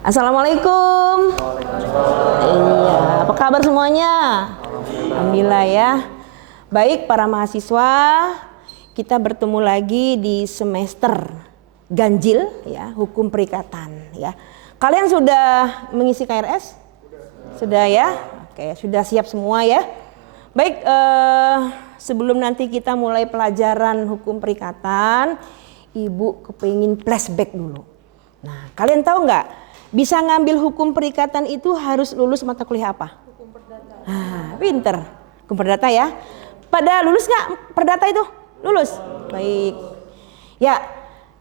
Assalamualaikum. Iya, apa kabar semuanya? Alhamdulillah ya. Baik para mahasiswa, kita bertemu lagi di semester ganjil ya, hukum perikatan ya. Kalian sudah mengisi KRS? Sudah ya? Oke, sudah siap semua ya. Baik, sebelum nanti kita mulai pelajaran hukum perikatan, Ibu kepingin flashback dulu. Nah, kalian tahu nggak? Bisa ngambil hukum perikatan itu harus lulus mata kuliah apa? Hukum perdata. Ah, pinter. Hukum perdata ya. Pada lulus nggak perdata itu? Lulus. Baik.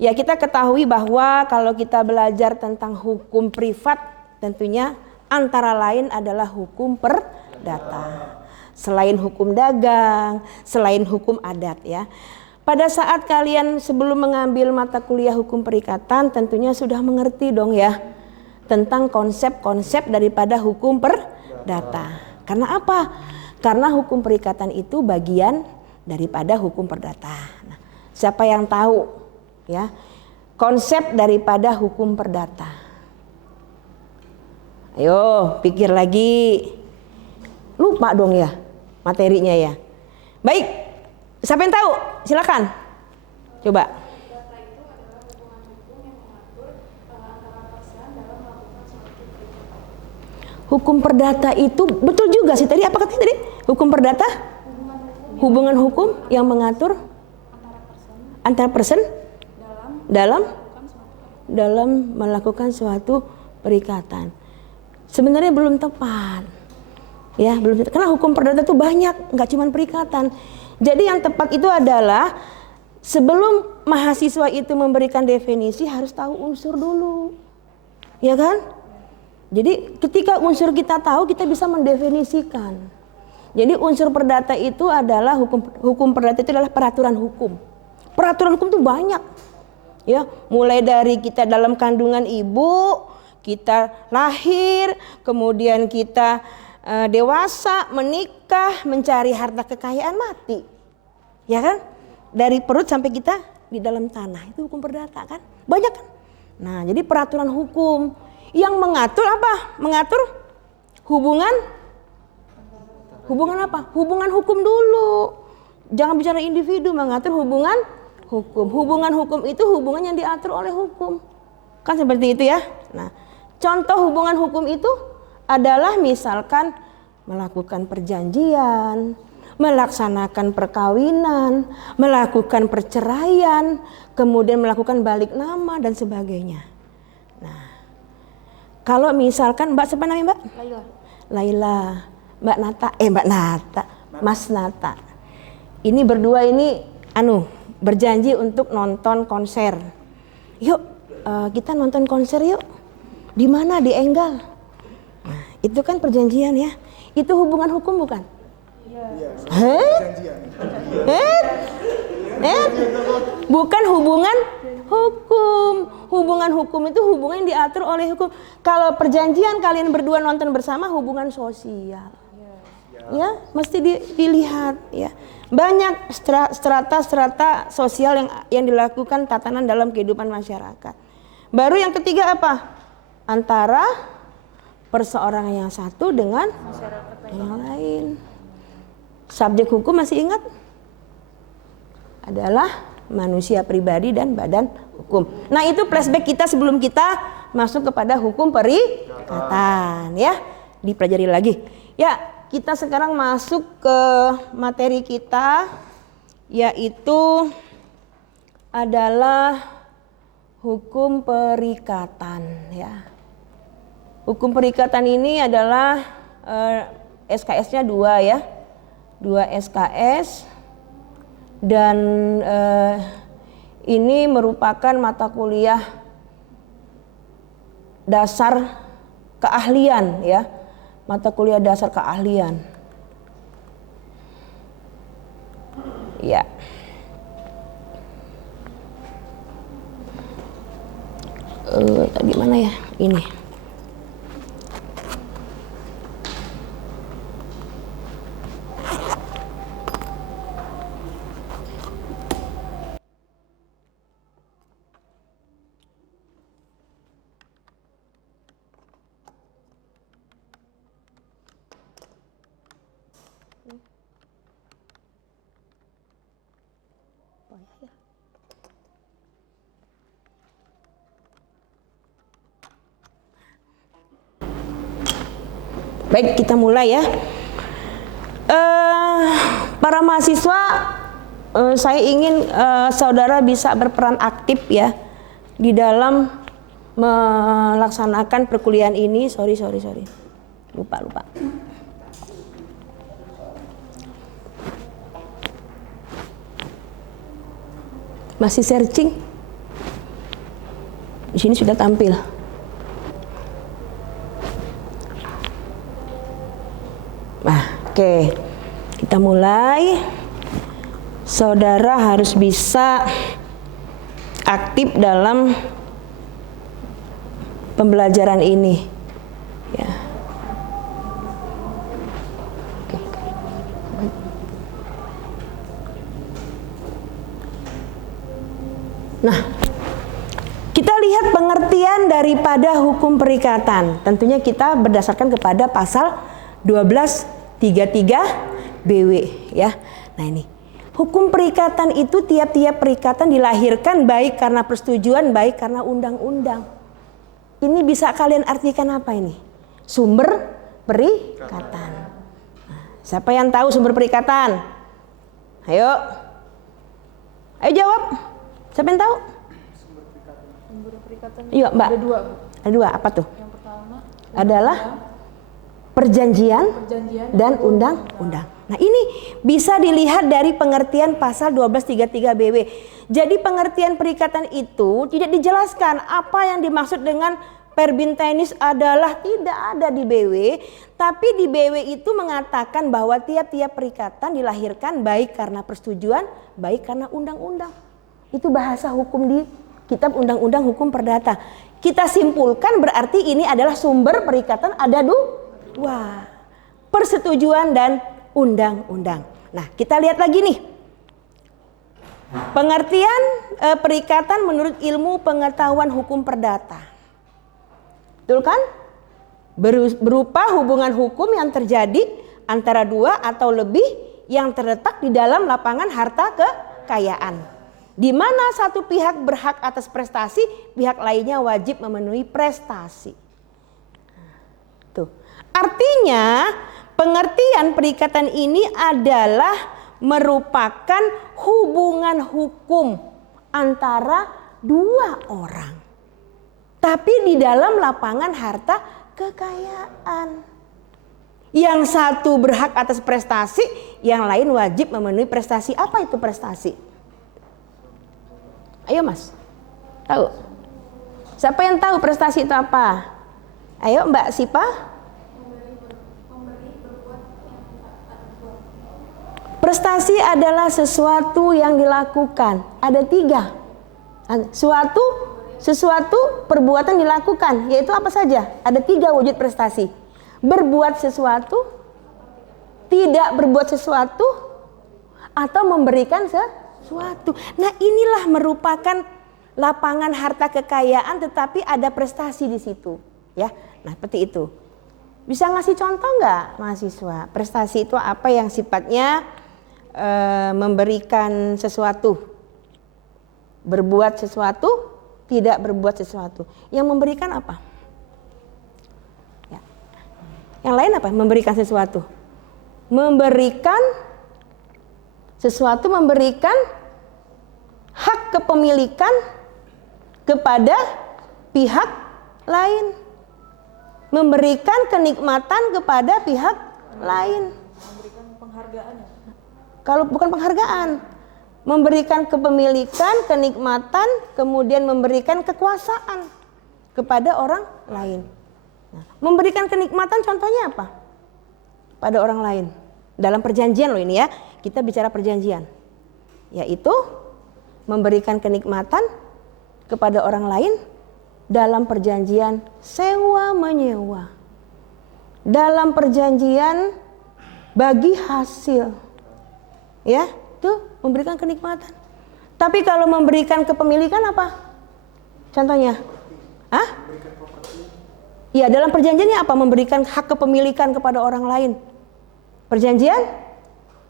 Ya kita ketahui bahwa kalau kita belajar tentang hukum privat, tentunya antara lain adalah hukum perdata. Selain hukum dagang, selain hukum adat ya. Pada saat kalian sebelum mengambil mata kuliah hukum perikatan, tentunya sudah mengerti dong ya tentang konsep-konsep daripada hukum perdata. Karena apa? Karena hukum perikatan itu bagian daripada hukum perdata. Nah, siapa yang tahu ya konsep daripada hukum perdata? Ayo pikir lagi. Lupa dong ya materinya ya. Baik, siapa yang tahu? Silakan. Coba. Hukum perdata itu betul juga sih tadi, apa katanya tadi? Hukum perdata? Hubungan hukum yang mengatur antara person dalam melakukan suatu perikatan. Sebenarnya belum tepat. Ya, belum tepat. Karena hukum perdata itu banyak, nggak cuma perikatan. Jadi yang tepat itu adalah sebelum mahasiswa itu memberikan definisi harus tahu unsur dulu. Ya kan? Jadi ketika unsur kita tahu, kita bisa mendefinisikan. Jadi unsur perdata itu adalah hukum perdata itu adalah peraturan hukum. Peraturan hukum itu banyak. Ya, mulai dari kita dalam kandungan ibu, kita lahir, kemudian kita dewasa, menikah, mencari harta kekayaan, mati. Ya kan? Dari perut sampai kita di dalam tanah, itu hukum perdata kan? Banyak kan? Nah, jadi peraturan hukum yang mengatur apa? Mengatur hubungan apa? Hubungan hukum dulu. Jangan bicara individu, mengatur hubungan hukum. Hubungan hukum itu hubungan yang diatur oleh hukum. Kan seperti itu ya. Nah, contoh hubungan hukum itu adalah misalkan melakukan perjanjian, melaksanakan perkawinan, melakukan perceraian, kemudian melakukan balik nama dan sebagainya. Kalau misalkan Mbak siapa namanya Mbak? Laila. Mbak Nata, Mas Nata. Ini berdua ini berjanji untuk nonton konser. Yuk, kita nonton konser yuk. Di mana? Di Enggal. Nah, itu kan perjanjian ya. Itu hubungan hukum bukan? Iya. Bukan hubungan hukum. Hubungan hukum itu hubungan yang diatur oleh hukum. Kalau perjanjian kalian berdua nonton bersama, hubungan sosial. Ya, mesti dilihat ya. Banyak strata sosial yang dilakukan tatanan dalam kehidupan masyarakat. Baru yang ketiga apa? Antara perseorangan yang satu dengan yang lain. Subjek hukum masih ingat? Adalah manusia pribadi dan badan hukum. Nah, itu flashback kita sebelum kita masuk kepada hukum perikatan ya. Dipelajari lagi. Ya, kita sekarang masuk ke materi kita, yaitu adalah hukum perikatan ya. Hukum perikatan ini adalah SKS-nya 2 ya. 2 SKS. Dan ini merupakan mata kuliah dasar keahlian ya, mata kuliah dasar keahlian. Ya. Tadi mana ya? Ini. Baik, kita mulai ya. Para mahasiswa, saya ingin saudara bisa berperan aktif ya di dalam melaksanakan perkuliahan ini. Sorry. Lupa. Masih searching? Di sini sudah tampil. Nah, oke. Kita mulai. Saudara harus bisa aktif dalam pembelajaran ini. Ya. Nah, kita lihat pengertian daripada hukum perikatan. Tentunya kita berdasarkan kepada pasal 1233 BW ya. Nah ini, hukum perikatan itu tiap-tiap perikatan dilahirkan baik karena persetujuan, baik karena undang-undang. Ini bisa kalian artikan apa ini? Sumber perikatan. Nah, siapa yang tahu sumber perikatan? Ayo jawab. Siapa yang tahu? Sumber perikatan. Iya, Mbak. Ada dua. Apa tuh? Yang pertama adalah perjanjian dan undang-undang. Nah, ini bisa dilihat dari pengertian pasal 1233 BW. Jadi pengertian perikatan itu tidak dijelaskan apa yang dimaksud dengan perbintenis adalah tidak ada di BW, tapi di BW itu mengatakan bahwa tiap-tiap perikatan dilahirkan baik karena persetujuan, baik karena undang-undang. Itu bahasa hukum di Kitab Undang-Undang Hukum Perdata. Kita simpulkan berarti ini adalah sumber perikatan ada dua, persetujuan dan undang-undang. Nah, kita lihat lagi nih. Pengertian perikatan menurut ilmu pengetahuan hukum perdata. Betul kan? Berupa hubungan hukum yang terjadi antara dua atau lebih yang terletak di dalam lapangan harta kekayaan. Di mana satu pihak berhak atas prestasi, pihak lainnya wajib memenuhi prestasi. Tuh. Artinya pengertian perikatan ini adalah merupakan hubungan hukum antara dua orang. Tapi di dalam lapangan harta kekayaan. Yang satu berhak atas prestasi, yang lain wajib memenuhi prestasi. Apa itu prestasi? Ayo Mas, tahu? Siapa yang tahu prestasi itu apa? Ayo Mbak Sipa. Prestasi adalah sesuatu yang dilakukan. Ada tiga. Sesuatu perbuatan dilakukan. Yaitu apa saja? Ada tiga wujud prestasi. Berbuat sesuatu, tidak berbuat sesuatu, atau memberikan sesuatu. Nah, inilah merupakan lapangan harta kekayaan, tetapi ada prestasi di situ, ya. Nah, seperti itu. Bisa ngasih contoh nggak, mahasiswa? Prestasi itu apa yang sifatnya memberikan sesuatu, berbuat sesuatu, tidak berbuat sesuatu. Yang memberikan apa? Ya. Yang lain apa? Memberikan sesuatu. Memberikan sesuatu, memberikan hak kepemilikan kepada pihak lain. Memberikan kenikmatan kepada pihak lain. Memberikan penghargaan. Kalau bukan penghargaan, memberikan kepemilikan, kenikmatan, kemudian memberikan kekuasaan kepada orang lain. Nah, memberikan kenikmatan contohnya apa? Pada orang lain. Dalam perjanjian loh ini ya, kita bicara perjanjian. Yaitu memberikan kenikmatan kepada orang lain dalam perjanjian sewa menyewa. Dalam perjanjian bagi hasil. Ya, itu memberikan kenikmatan. Tapi kalau memberikan kepemilikan apa? Contohnya? Hah? Ya, dalam perjanjiannya apa? Memberikan hak kepemilikan kepada orang lain. Perjanjian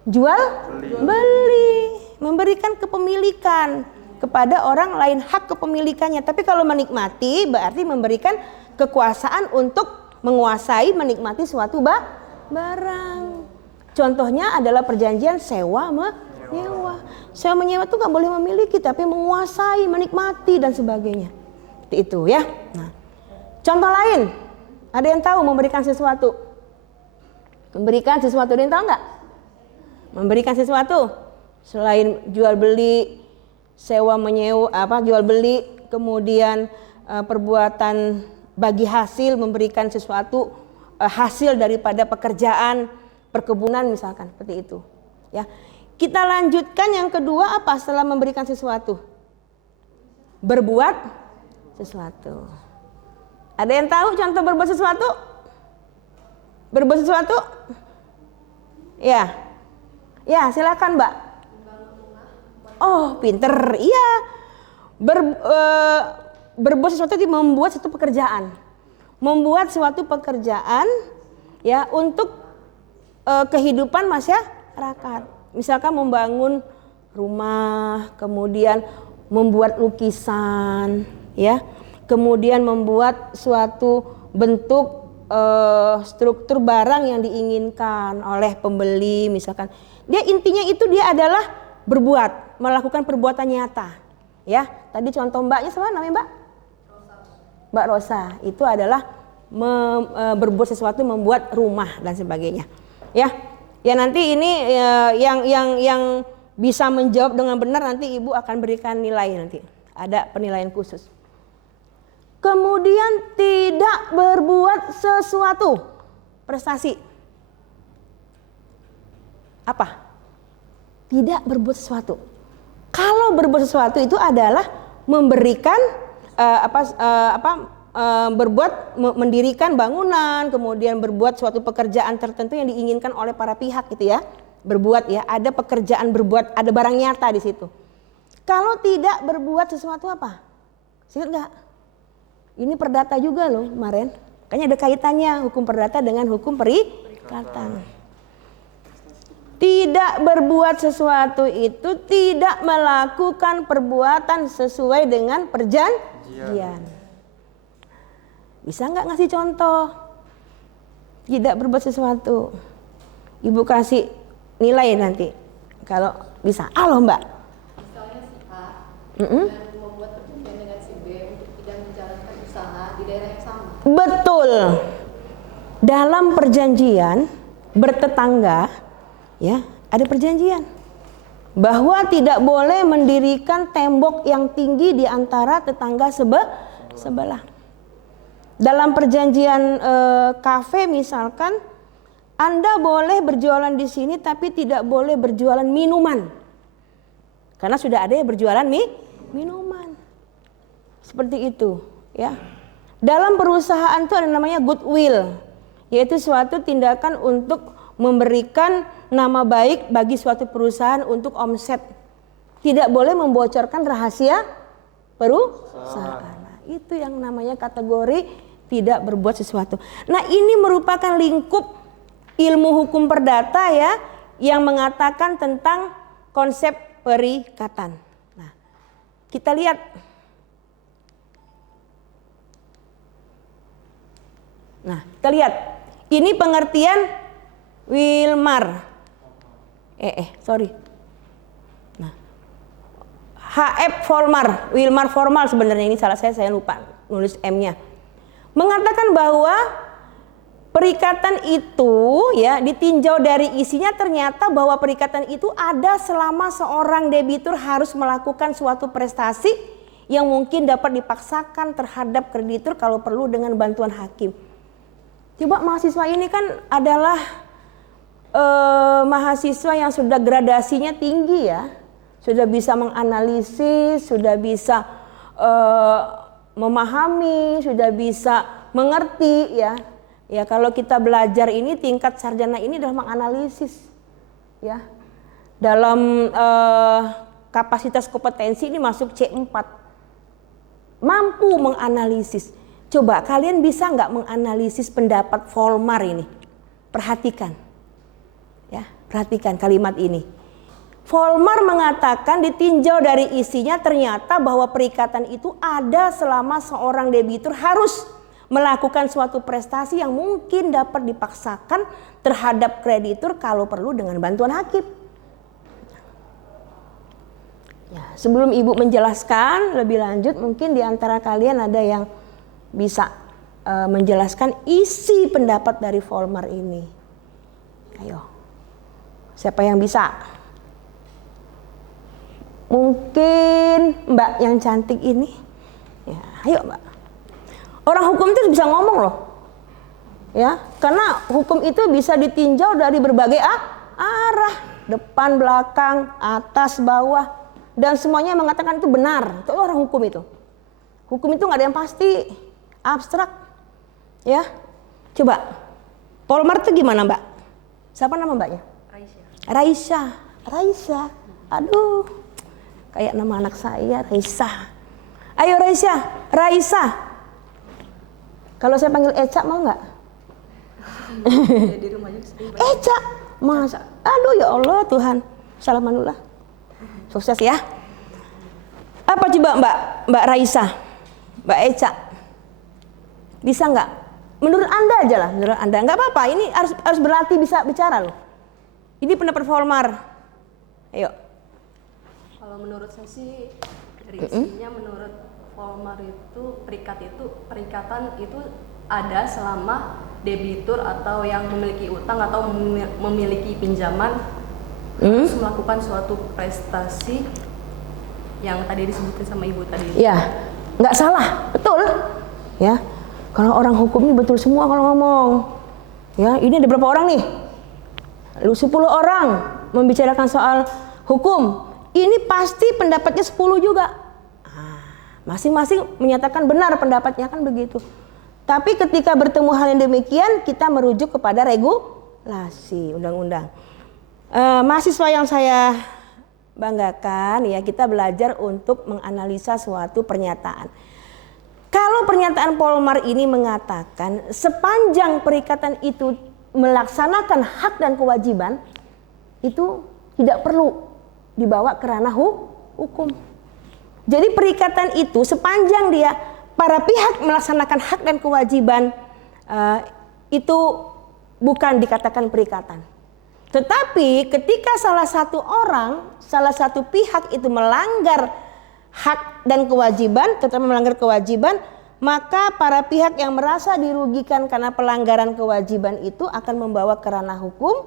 jual beli, memberikan kepemilikan kepada orang lain, hak kepemilikannya. Tapi kalau menikmati berarti memberikan kekuasaan untuk menguasai, menikmati suatu barang. Contohnya adalah perjanjian sewa menyewa. Sewa menyewa itu nggak boleh memiliki, tapi menguasai, menikmati dan sebagainya. Itu ya. Nah, contoh lain, ada yang tahu memberikan sesuatu? Memberikan sesuatu, ada yang tahu nggak? Memberikan sesuatu selain jual beli, sewa menyewa, jual beli, kemudian perbuatan bagi hasil, memberikan sesuatu hasil daripada pekerjaan perkebunan misalkan, seperti itu ya. Kita lanjutkan yang kedua, apa setelah memberikan sesuatu? Berbuat sesuatu. Ada yang tahu contoh berbuat sesuatu? Berbuat sesuatu? Ya. Ya, silakan, Mbak. Oh, pinter. Iya. Berbuat sesuatu itu membuat satu pekerjaan. Membuat suatu pekerjaan ya untuk kehidupan masyarakat. Misalkan membangun rumah, kemudian membuat lukisan, ya. Kemudian membuat suatu bentuk struktur barang yang diinginkan oleh pembeli, misalkan. Dia intinya itu dia adalah berbuat, melakukan perbuatan nyata. Ya, tadi contoh Mbaknya siapa namanya, Mbak? Mbak Rosa. Itu adalah berbuat sesuatu, membuat rumah dan sebagainya. Ya, ya nanti ini yang bisa menjawab dengan benar nanti Ibu akan berikan nilai nanti. Ada penilaian khusus. Kemudian tidak berbuat sesuatu, prestasi. Apa? Tidak berbuat sesuatu. Kalau berbuat sesuatu itu adalah memberikan mendirikan bangunan, kemudian berbuat suatu pekerjaan tertentu yang diinginkan oleh para pihak gitu ya. Berbuat ya, ada pekerjaan berbuat, ada barang nyata di situ. Kalau tidak berbuat sesuatu apa? Ingat nggak? Ini perdata juga loh kemarin. Kayaknya ada kaitannya hukum perdata dengan hukum perikatan. Tidak berbuat sesuatu itu tidak melakukan perbuatan sesuai dengan perjanjian. Bisa nggak ngasih contoh? Tidak berbuat sesuatu. Ibu kasih nilai nanti. Kalau bisa. Halo Mbak. Misalnya si A dan membuat perjanjian dengan si B untuk tidak menjalankan usaha di daerah yang sama. Betul. Dalam perjanjian bertetangga, ya ada perjanjian bahwa tidak boleh mendirikan tembok yang tinggi di antara tetangga sebelah. Dalam perjanjian kafe misalkan, Anda boleh berjualan di sini tapi tidak boleh berjualan minuman. Karena sudah ada yang berjualan minuman. Seperti itu, ya. Dalam perusahaan itu ada namanya goodwill, yaitu suatu tindakan untuk memberikan nama baik bagi suatu perusahaan untuk omset. Tidak boleh membocorkan rahasia perusahaan. Nah, itu yang namanya kategori tidak berbuat sesuatu. Nah, ini merupakan lingkup ilmu hukum perdata ya, yang mengatakan tentang konsep perikatan. Nah, kita lihat. Nah, kita lihat. Ini pengertian Wilmar. Sorry. Nah, HF Volmar, Wilmar Formal sebenarnya ini salah saya lupa nulis M-nya. Mengatakan bahwa perikatan itu ya ditinjau dari isinya, ternyata bahwa perikatan itu ada selama seorang debitur harus melakukan suatu prestasi yang mungkin dapat dipaksakan terhadap kreditur kalau perlu dengan bantuan hakim. Coba mahasiswa ini kan adalah mahasiswa yang sudah gradasinya tinggi ya, sudah bisa menganalisis, sudah bisa memahami, sudah bisa mengerti ya. Ya kalau kita belajar ini tingkat sarjana ini adalah menganalisis ya. Dalam kapasitas kompetensi ini masuk C4. Mampu menganalisis. Coba kalian bisa nggak menganalisis pendapat Volmar ini? Perhatikan. Ya, perhatikan kalimat ini. Volmar mengatakan ditinjau dari isinya ternyata bahwa perikatan itu ada selama seorang debitur harus melakukan suatu prestasi yang mungkin dapat dipaksakan terhadap kreditur kalau perlu dengan bantuan hakim. Ya, sebelum Ibu menjelaskan lebih lanjut, mungkin di antara kalian ada yang bisa menjelaskan isi pendapat dari Vollmer ini. Ayo, siapa yang bisa? Mungkin Mbak yang cantik ini. Ya, ayo Mbak. Orang hukum itu bisa ngomong loh. Ya, karena hukum itu bisa ditinjau dari berbagai arah, depan, belakang, atas, bawah, dan semuanya mengatakan itu benar. Itu orang hukum itu. Hukum itu nggak ada yang pasti, abstrak. Ya, coba Vollmer itu gimana Mbak? Siapa nama Mbaknya? Raisya. Aduh, kayak nama anak saya, Raisa. Ayo Raisa. Kalau saya panggil Eca mau nggak? Di rumah juga sering Eca, Mas. Aduh ya Allah Tuhan. Salamanullah. Sukses ya. Apa coba Mbak Raisa, Mbak Eca? Bisa nggak? Menurut Anda aja lah, menurut Anda. Nggak apa-apa. Ini harus berlatih bisa bicara loh. Ini pendapat Vollmer. Ayo. Kalau menurut saya sih dari isinya menurut Vollmer itu perikatan itu ada selama debitur atau yang memiliki utang atau memiliki pinjaman harus melakukan suatu prestasi yang tadi disebutin sama Ibu tadi. Ya, nggak salah, betul. Ya, kalau orang hukum ini betul semua kalau ngomong. Ya, ini ada berapa orang nih? 10 orang membicarakan soal hukum. Ini pasti pendapatnya 10 juga. Masing-masing menyatakan benar pendapatnya, kan begitu. Tapi ketika bertemu hal yang demikian, kita merujuk kepada regulasi undang-undang. Mahasiswa yang saya banggakan, ya, kita belajar untuk menganalisa suatu pernyataan. Kalau pernyataan Vollmer ini mengatakan sepanjang perikatan itu melaksanakan hak dan kewajiban, itu tidak perlu dibawa ke ranah hukum. Jadi perikatan itu sepanjang dia para pihak melaksanakan hak dan kewajiban, itu bukan dikatakan perikatan. Tetapi ketika salah satu pihak itu melanggar hak dan kewajiban, tetap melanggar kewajiban, maka para pihak yang merasa dirugikan karena pelanggaran kewajiban itu akan membawa ke ranah hukum,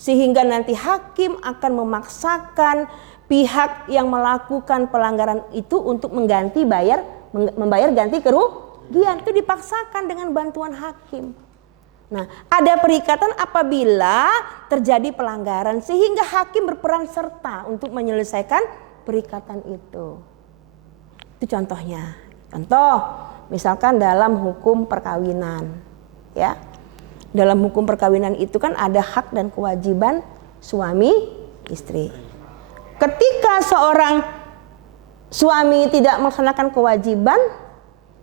sehingga nanti hakim akan memaksakan pihak yang melakukan pelanggaran itu untuk membayar ganti kerugian. Itu dipaksakan dengan bantuan hakim. Nah, ada perikatan apabila terjadi pelanggaran sehingga hakim berperan serta untuk menyelesaikan perikatan itu. Itu contohnya. Contoh, misalkan dalam hukum perkawinan, ya. Dalam hukum perkawinan itu kan ada hak dan kewajiban suami istri. Ketika seorang suami tidak melaksanakan kewajiban,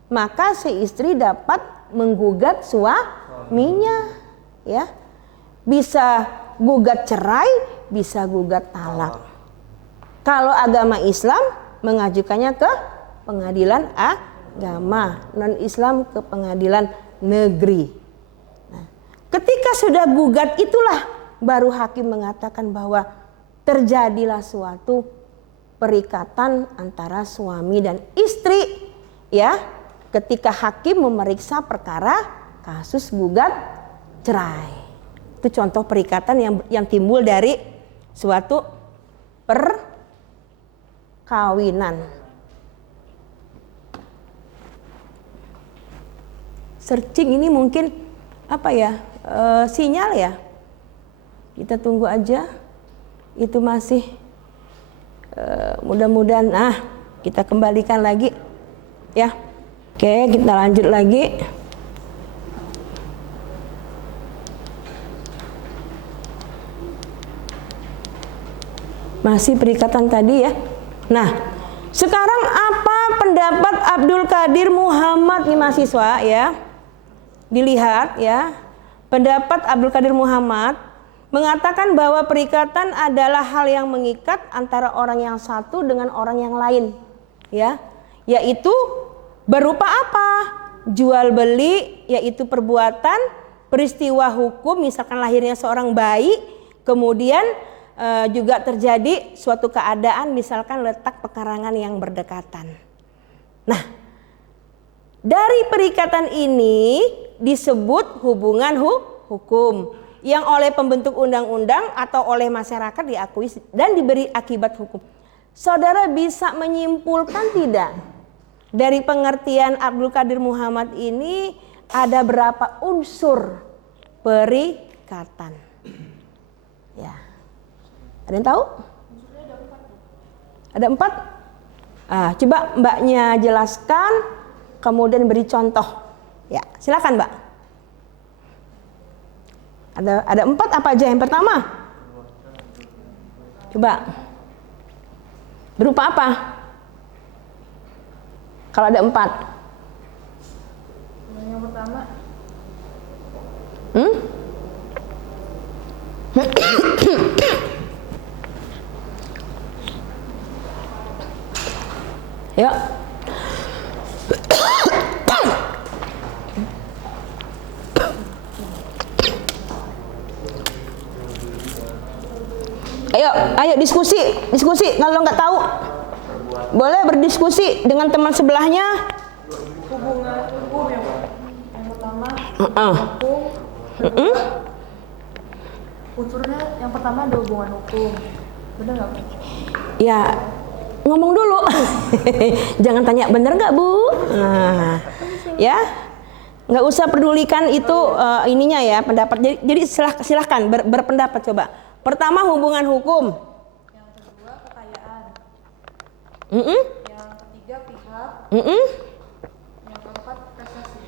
maka si istri dapat menggugat suaminya, ya. Bisa gugat cerai, bisa gugat talak. Kalau agama Islam mengajukannya ke pengadilan agama, non-Islam ke pengadilan negeri. Nah, ketika sudah gugat itulah baru hakim mengatakan bahwa terjadilah suatu perikatan antara suami dan istri, ya, ketika hakim memeriksa perkara kasus gugat cerai. Itu contoh perikatan yang timbul dari suatu perkawinan. Searching ini mungkin sinyal ya. Kita tunggu aja. Itu masih mudah-mudahan. Kita kembalikan lagi ya. Oke, kita lanjut lagi. Masih perikatan tadi ya. Nah, sekarang apa pendapat Abdul Qadir Muhammad nih mahasiswa ya? Dilihat ya. Pendapat Abdul Qadir Muhammad mengatakan bahwa perikatan adalah hal yang mengikat antara orang yang satu dengan orang yang lain, ya, yaitu berupa apa? jual beli yaitu perbuatan, peristiwa hukum misalkan lahirnya seorang bayi, kemudian juga terjadi suatu keadaan misalkan letak pekarangan yang berdekatan. Nah, dari perikatan ini disebut hubungan hukum yang oleh pembentuk undang-undang atau oleh masyarakat diakui dan diberi akibat hukum. Saudara bisa menyimpulkan tidak dari pengertian Abdul Qadir Muhammad ini ada berapa unsur perikatan? Ya, ada yang tahu? Ada 4? Coba mbaknya jelaskan, kemudian beri contoh. Ya, silakan mbak. Ada 4 apa aja? Yang pertama, coba berupa apa? Kalau ada 4. Yang pertama, Yuk. Ayo diskusi kalau nggak tahu boleh berdiskusi dengan teman sebelahnya. hubungan hukum yang pertama, hukum. Unsurnya yang pertama ada hubungan hukum, benar nggak Bu? Ya, ngomong dulu. Jangan tanya bener nggak Bu. Nah, ya, nggak usah pedulikan itu ininya ya pendapat. Jadi silahkan berpendapat coba. Pertama hubungan hukum. Yang kedua kekayaan. Yang Yang ketiga pihak. Yang keempat prestasi.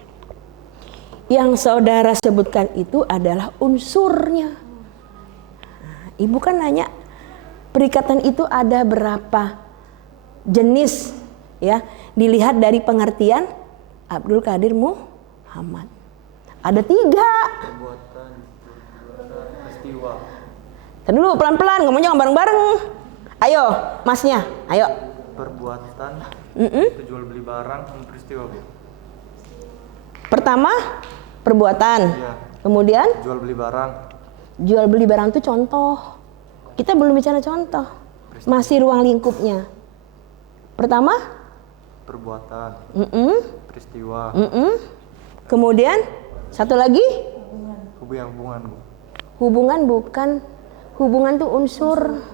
Yang saudara sebutkan itu adalah unsurnya. Nah, Ibu kan nanya perikatan itu ada berapa jenis ya? Dilihat dari pengertian Abdul Qadir Muhammad. Ada 3. Perbuatan, peristiwa. Tadi dulu pelan-pelan ngomongnya bareng-bareng. Ayo, masnya, ayo. Perbuatan, itu jual beli barang, peristiwa Bu. Pertama, perbuatan. Iya. Kemudian, Jual beli barang, jual beli barang itu contoh. Kita belum bicara contoh. Masih ruang lingkupnya. Pertama, perbuatan, peristiwa, kemudian satu lagi, hubungan Bu. Hubungan tuh unsur.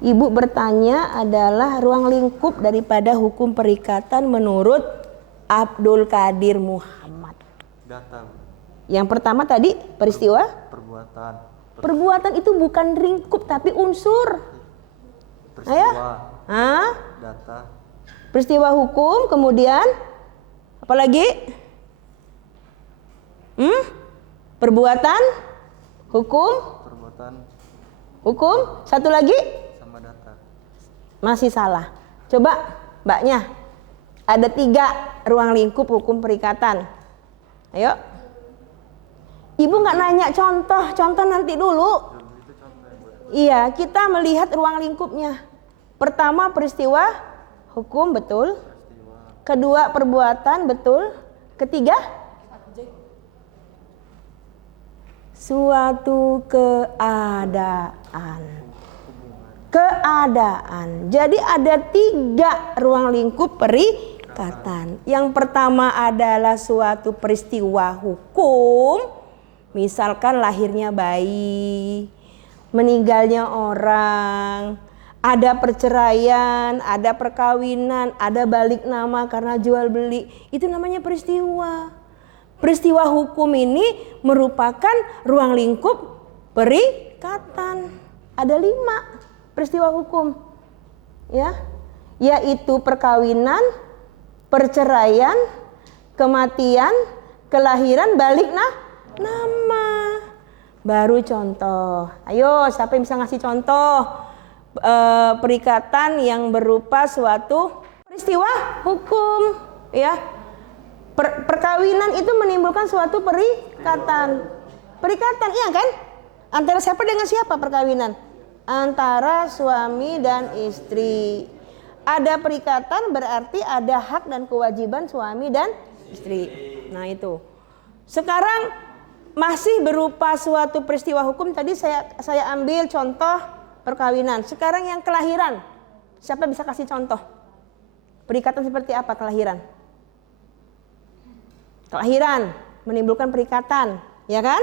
Ibu bertanya adalah ruang lingkup daripada hukum perikatan menurut Abdul Qadir Muhammad. Data Bu. Yang pertama tadi peristiwa. Perbuatan, Perbuatan itu bukan lingkup tapi unsur. peristiwa, data, Peristiwa hukum, kemudian apa lagi? Perbuatan, hukum, satu lagi? sama data. Masih salah. Coba mbaknya. Ada 3 ruang lingkup hukum perikatan. Ayo. Ibu nggak nanya contoh nanti dulu. Iya, kita melihat ruang lingkupnya. Pertama peristiwa hukum, betul. Kedua perbuatan, betul. Ketiga suatu keadaan. Jadi ada 3 ruang lingkup perikatan. Yang pertama adalah suatu peristiwa hukum. Misalkan lahirnya bayi, meninggalnya orang, ada perceraian, ada perkawinan, ada balik nama karena jual beli. Itu namanya peristiwa. Peristiwa hukum ini merupakan ruang lingkup perikatan. Ada 5 peristiwa hukum, ya, yaitu perkawinan, perceraian, kematian, kelahiran, balik nama. Baru contoh. Ayo, siapa yang bisa ngasih contoh perikatan yang berupa suatu peristiwa hukum, ya? Perkawinan itu menimbulkan suatu perikatan. Perikatan, iya kan? Antara siapa dengan siapa perkawinan? Antara suami dan istri. Ada perikatan berarti ada hak dan kewajiban suami dan istri. Nah itu. Sekarang masih berupa suatu peristiwa hukum. Tadi saya ambil contoh perkawinan. Sekarang yang kelahiran. Siapa bisa kasih contoh? Perikatan seperti apa kelahiran? Kelahiran menimbulkan perikatan, ya kan?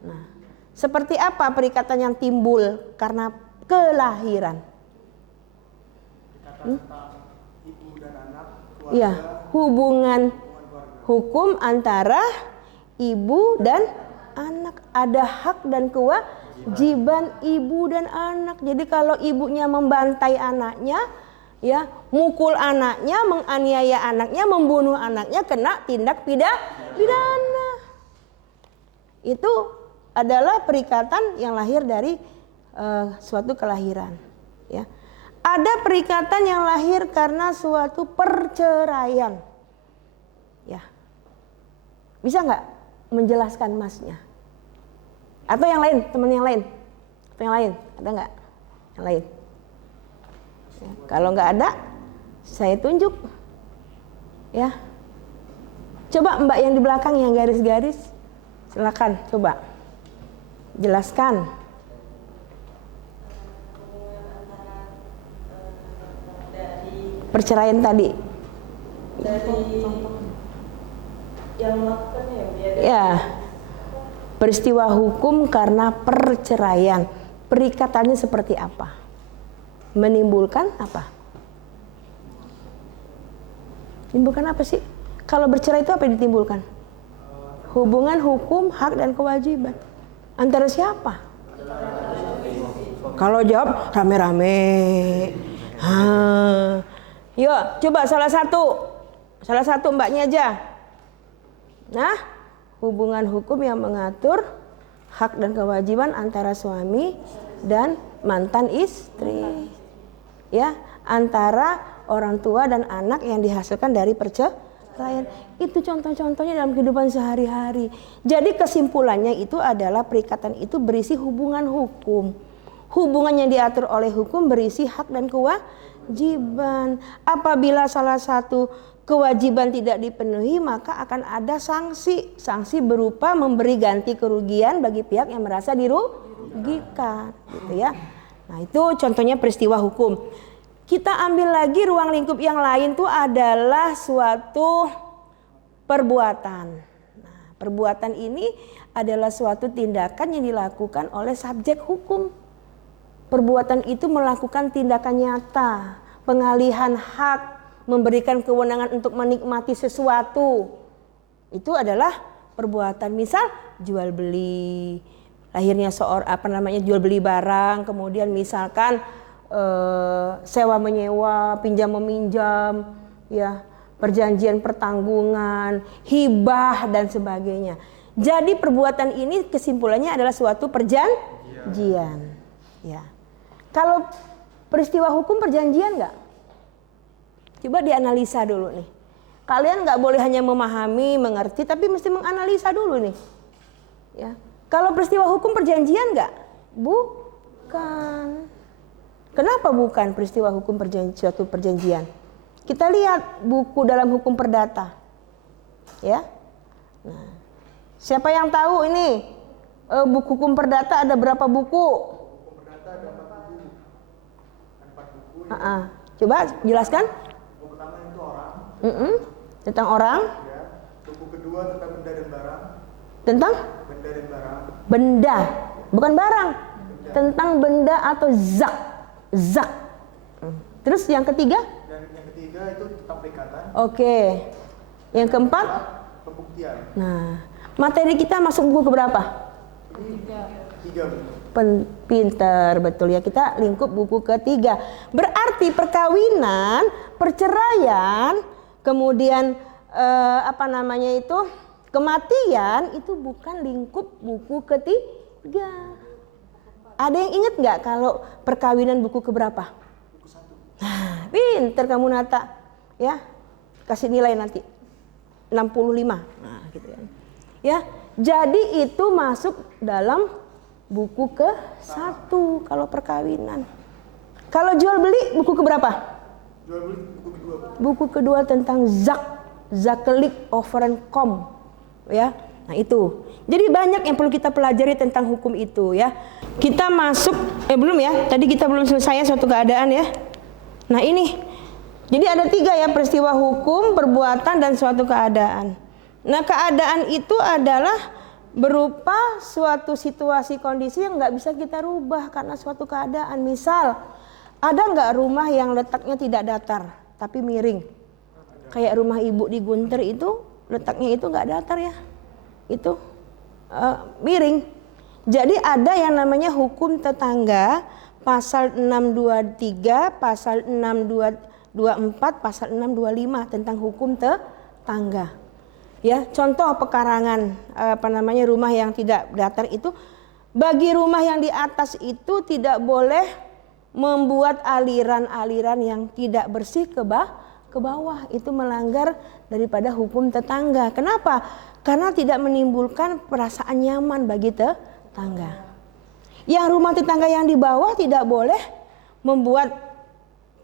Nah, seperti apa perikatan yang timbul karena kelahiran? Ibu dan anak, Iya, hubungan hukum antara ibu dan anak. Ada hak dan kewajiban ibu dan anak. Jadi kalau ibunya membantai anaknya, ya, mukul anaknya, menganiaya anaknya, membunuh anaknya, kena tindak pidana. Itu adalah perikatan yang lahir dari suatu kelahiran, ya. Ada perikatan yang lahir karena suatu perceraian, ya. Bisa nggak menjelaskan masnya? Atau yang lain, teman yang lain? Atau yang lain? Ada nggak? Yang lain? Ya, kalau nggak ada, saya tunjuk, ya. Coba Mbak yang di belakang yang garis-garis, silakan coba jelaskan. Perceraian tadi. Dari yang melakukannya ya. Peristiwa hukum karena perceraian. Perikatannya seperti apa? Menimbulkan apa? Menimbulkan apa sih? Kalau bercerai itu apa yang ditimbulkan? Hubungan hukum, hak dan kewajiban. Antara siapa? Kalau jawab rame-rame. Yuk, coba salah satu mbaknya aja. Nah, hubungan hukum yang mengatur hak dan kewajiban antara suami dan mantan istri, ya, antara orang tua dan anak yang dihasilkan dari perceraian. Itu contoh-contohnya dalam kehidupan sehari-hari. Jadi kesimpulannya itu adalah perikatan itu berisi hubungan hukum. Hubungan yang diatur oleh hukum berisi hak dan kewajiban. Apabila salah satu kewajiban tidak dipenuhi, maka akan ada sanksi. Sanksi berupa memberi ganti kerugian bagi pihak yang merasa dirugikan, gitu ya. Nah, itu contohnya peristiwa hukum. Kita ambil lagi ruang lingkup yang lain itu adalah suatu perbuatan. Nah, perbuatan ini adalah suatu tindakan yang dilakukan oleh subjek hukum. Perbuatan itu melakukan tindakan nyata, pengalihan hak, memberikan kewenangan untuk menikmati sesuatu. Itu adalah perbuatan. Misal jual beli, lahirnya jual beli barang, kemudian misalkan sewa menyewa, pinjam meminjam, ya, perjanjian pertanggungan, hibah dan sebagainya. Jadi perbuatan ini kesimpulannya adalah suatu perjanjian, ya. Kalau peristiwa hukum perjanjian nggak? Coba dianalisa dulu nih. Kalian nggak boleh hanya memahami, mengerti, tapi mesti menganalisa dulu nih. Ya. Kalau peristiwa hukum perjanjian nggak? Bukan. Kenapa bukan peristiwa hukum suatu perjanjian? Kita lihat buku dalam hukum perdata. Ya. Nah, siapa yang tahu ini buku hukum perdata ada berapa buku? Hukum perdata ada 4 buku. Coba jelaskan. Buku pertama itu orang. Tentang orang. Ya. Buku kedua tentang benda dan barang. Tentang? Benda dan barang. Benda, bukan barang. Benda. Tentang benda atau zak. Terus yang ketiga? Dan yang ketiga itu tentang perikatan. Oke. Yang keempat? Pembuktian. Nah, materi kita masuk buku keberapa? 3 buku. Pinter, betul ya, kita lingkup buku ketiga. Berarti perkawinan, perceraian, kemudian kematian itu bukan lingkup buku ketiga. Ada yang ingat nggak kalau perkawinan buku keberapa? Buku 1. Nah, pinter kamu Nata, ya, kasih nilai nanti 65. Nah, gitu ya. Ya, jadi itu masuk dalam buku ke-1 kalau perkawinan. Kalau jual beli buku keberapa? Jual beli buku kedua. Buku kedua tentang zak. zakelijk overeenkom, ya. Nah itu. Jadi banyak yang perlu kita pelajari tentang hukum itu, ya. Kita masuk belum ya? Tadi kita belum selesai suatu keadaan, ya. Nah ini. Jadi ada 3 ya, peristiwa hukum, perbuatan, dan suatu keadaan. Nah keadaan itu adalah berupa suatu situasi kondisi yang nggak bisa kita rubah karena suatu keadaan. Misal, ada nggak rumah yang letaknya tidak datar tapi miring? Kayak rumah ibu di Gunter itu letaknya itu nggak datar ya, itu miring. Jadi ada yang namanya hukum tetangga, pasal 623, pasal 624, pasal 625 tentang hukum tetangga. Ya, contoh pekarangan rumah yang tidak datar itu, bagi rumah yang di atas itu tidak boleh membuat aliran-aliran yang tidak bersih ke bawah. Itu melanggar daripada hukum tetangga. Kenapa? Karena tidak menimbulkan perasaan nyaman bagi tetangga. Yang rumah tetangga yang di bawah tidak boleh membuat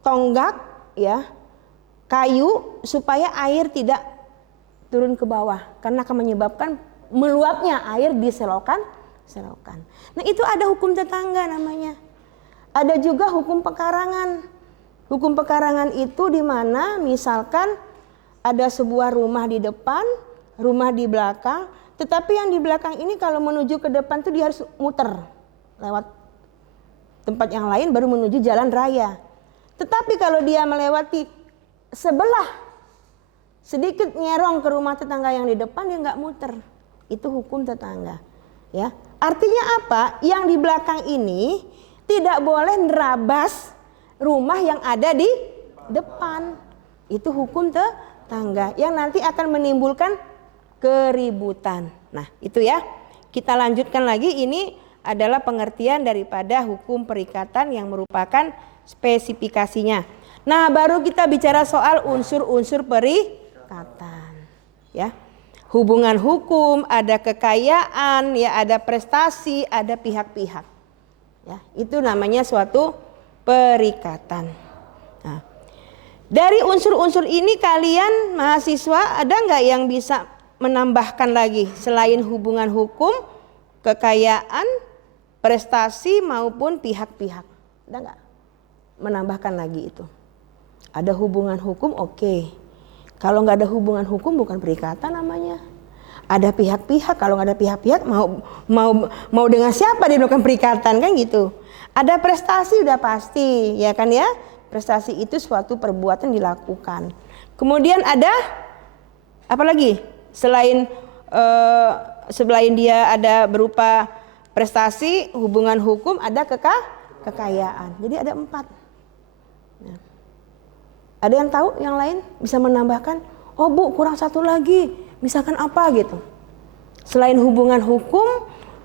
tonggak, ya, kayu supaya air tidak turun ke bawah, karena akan menyebabkan meluapnya air di selokan. Nah itu ada hukum tetangga namanya. Ada juga hukum pekarangan. Hukum pekarangan itu di mana misalkan ada sebuah rumah di depan, rumah di belakang, tetapi yang di belakang ini kalau menuju ke depan tuh dia harus muter lewat tempat yang lain baru menuju jalan raya. Tetapi kalau dia melewati sebelah, sedikit nyerong ke rumah tetangga yang di depan, dia nggak muter. Itu hukum tetangga, ya. Artinya apa? Yang di belakang ini tidak boleh nerabas rumah yang ada di depan. Itu hukum tetangga yang nanti akan menimbulkan keributan. Nah, itu ya. Kita lanjutkan lagi, ini adalah pengertian daripada hukum perikatan yang merupakan spesifikasinya. Nah, baru kita bicara soal unsur-unsur perikatan, ya. Hubungan hukum, ada kekayaan, ya, ada prestasi, ada pihak-pihak. Ya, itu namanya suatu perikatan. Nah, dari unsur-unsur ini kalian mahasiswa ada nggak yang bisa menambahkan lagi selain hubungan hukum, kekayaan, prestasi maupun pihak-pihak? Ada nggak menambahkan lagi itu? Ada hubungan hukum, oke. Kalau nggak ada hubungan hukum bukan perikatan namanya. Ada pihak-pihak, kalau nggak ada pihak-pihak mau dengan siapa dilakukan perikatan, kan gitu. Ada prestasi udah pasti, ya kan ya. Prestasi itu suatu perbuatan dilakukan. Kemudian ada apa lagi? Selain dia ada berupa prestasi, hubungan hukum, ada kekayaan. Jadi ada 4. Ada yang tahu yang lain bisa menambahkan? Oh Bu, kurang satu lagi. Misalkan apa gitu? Selain hubungan hukum,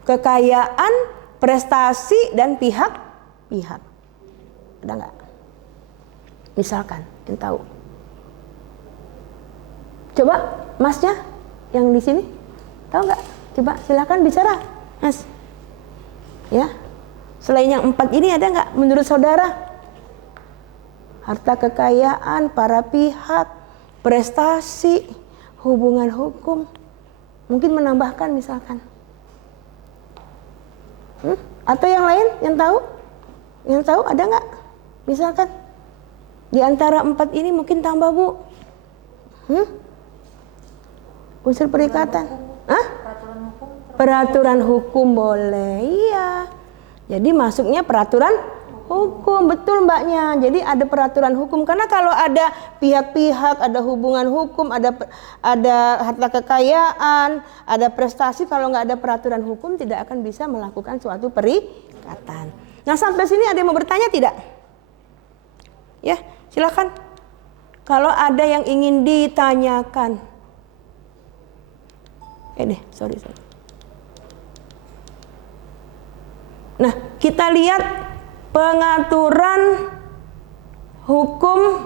kekayaan, prestasi, dan pihak-pihak. Ada nggak? Misalkan yang tahu. Coba Masnya yang di sini tahu nggak? Coba silakan bicara, Mas. Ya. Selain yang 4 ini ada nggak menurut saudara? Harta kekayaan, para pihak, prestasi, hubungan hukum. Mungkin menambahkan misalkan. Atau yang lain yang tahu? Yang tahu ada nggak? Misalkan di antara 4 ini mungkin tambah Bu. Unsur perikatan. Peraturan hukum boleh. Iya. Jadi masuknya peraturan hukum, betul Mbaknya. Jadi ada peraturan hukum, karena kalau ada pihak-pihak, ada hubungan hukum, ada harta kekayaan, ada prestasi, kalau nggak ada peraturan hukum tidak akan bisa melakukan suatu perikatan. Nah sampai sini ada yang mau bertanya tidak? Ya silakan. Kalau ada yang ingin ditanyakan. Sorry. Nah kita lihat pengaturan hukum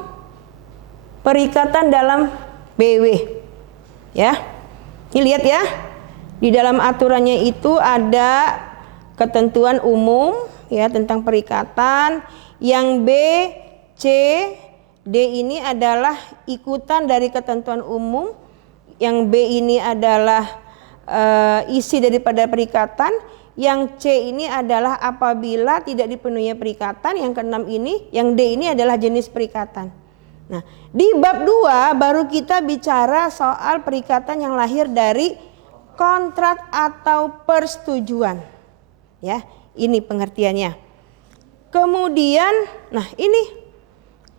perikatan dalam BW. Ya. Ini lihat ya. Di dalam aturannya itu ada ketentuan umum ya tentang perikatan, yang B, C, D ini adalah ikutan dari ketentuan umum, yang B ini adalah isi daripada perikatan, yang C ini adalah apabila tidak dipenuhi perikatan, yang keenam ini, yang D ini adalah jenis perikatan. Nah, di bab 2 baru kita bicara soal perikatan yang lahir dari kontrak atau persetujuan. Ya, ini pengertiannya. Kemudian, nah ini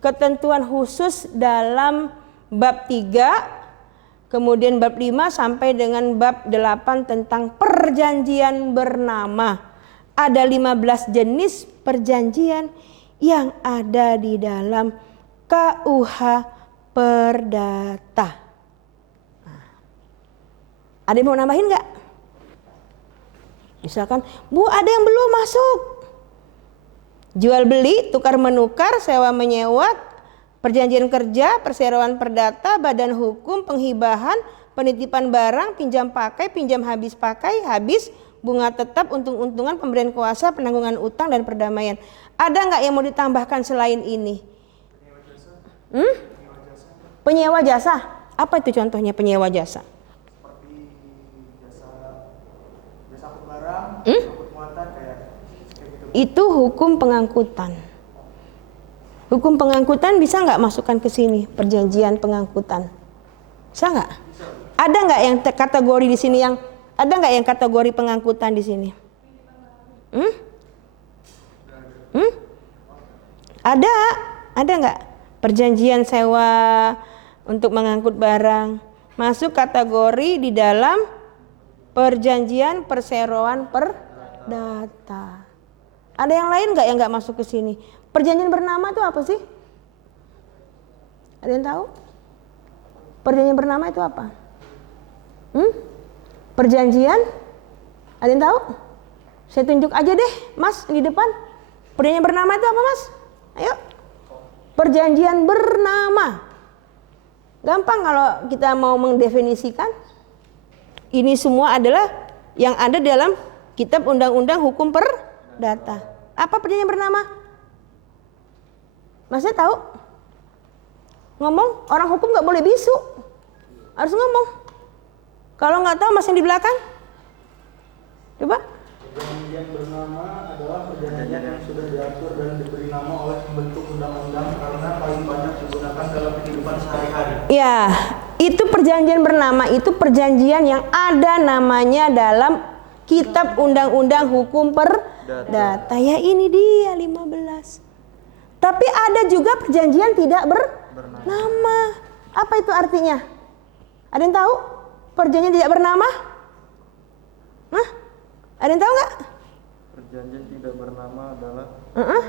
ketentuan khusus dalam bab 3, kemudian bab 5 sampai dengan bab 8 tentang perjanjian bernama. Ada 15 jenis perjanjian yang ada di dalam KUH Perdata. Nah, ada yang mau nambahin nggak? Misalkan, Bu, ada yang belum masuk. Jual beli, tukar menukar, sewa menyewa, perjanjian kerja, perseroan perdata, badan hukum, penghibahan, penitipan barang, pinjam pakai, pinjam habis pakai, habis, bunga tetap, untung-untungan, pemberian kuasa, penanggungan utang, dan perdamaian. Ada nggak yang mau ditambahkan selain ini? Penyewa jasa. Apa itu contohnya penyewa jasa? Seperti jasa barang, muatan kayak gitu. Itu hukum pengangkutan. Hukum pengangkutan bisa nggak masukkan ke sini perjanjian pengangkutan? Bisa nggak? Ada nggak yang kategori di sini yang ada nggak yang kategori pengangkutan di sini? Ada nggak? Perjanjian sewa untuk mengangkut barang masuk kategori di dalam perjanjian perseroan perdata. Ada yang lain nggak yang nggak masuk ke sini? Perjanjian bernama itu apa sih? Ada yang tahu? Perjanjian bernama itu apa? Perjanjian? Ada yang tahu? Saya tunjuk aja deh, Mas, di depan. Perjanjian bernama itu apa, Mas? Ayo. Perjanjian bernama. Gampang kalau kita mau mendefinisikan. Ini semua adalah yang ada dalam Kitab Undang-Undang Hukum Perdata. Apa perjanjian bernama? Masnya tahu? Ngomong, orang hukum nggak boleh bisu. Harus ngomong. Kalau nggak tahu, mas yang di belakang. Coba. Perjanjian bernama adalah perjanjian yang sudah diatur dan diberi nama oleh pembentuk undang-undang karena paling banyak digunakan dalam kehidupan sehari-hari. Ya, itu perjanjian bernama, itu perjanjian yang ada namanya dalam Kitab Undang-Undang Hukum Perdata. Ya, ini dia 15. Tapi ada juga perjanjian tidak bernama. Apa itu artinya? Ada yang tahu? Perjanjian tidak bernama? Hah? Ada yang tahu nggak? Perjanjian tidak bernama adalah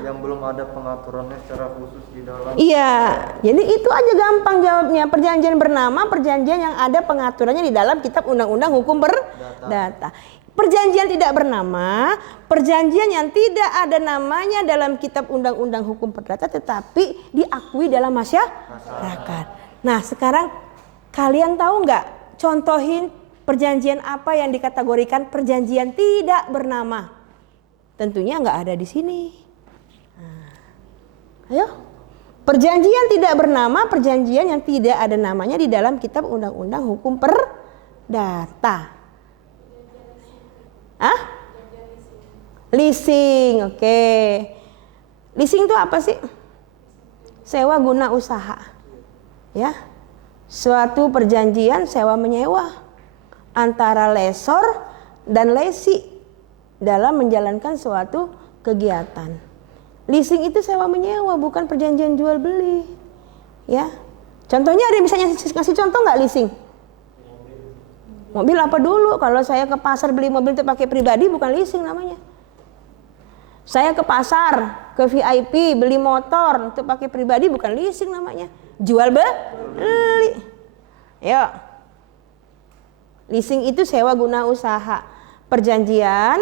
yang belum ada pengaturannya secara khusus di dalam. Iya, jadi itu aja gampang jawabnya. Perjanjian bernama, perjanjian yang ada pengaturannya di dalam Kitab Undang-Undang Hukum Perdata. Perjanjian tidak bernama, perjanjian yang tidak ada namanya dalam Kitab Undang-Undang Hukum Perdata tetapi diakui dalam masyarakat. Nah, sekarang kalian tahu nggak? Contohin perjanjian apa yang dikategorikan perjanjian tidak bernama? Tentunya nggak ada di sini. Nah, ayo, perjanjian tidak bernama, perjanjian yang tidak ada namanya di dalam Kitab Undang-Undang Hukum Perdata. Leasing, oke. Leasing itu apa sih? Sewa guna usaha. Ya, suatu perjanjian sewa menyewa antara lesor dan lesi dalam menjalankan suatu kegiatan. Leasing itu sewa menyewa, bukan perjanjian jual beli. Ya, contohnya ada yang bisa ngasih contoh nggak leasing? Mobil apa dulu? Kalau saya ke pasar beli mobil itu pakai pribadi, bukan leasing namanya. Saya ke pasar, ke VIP beli motor untuk pakai pribadi, bukan leasing namanya. Jual beli. Yuk. Leasing itu sewa guna usaha. Perjanjian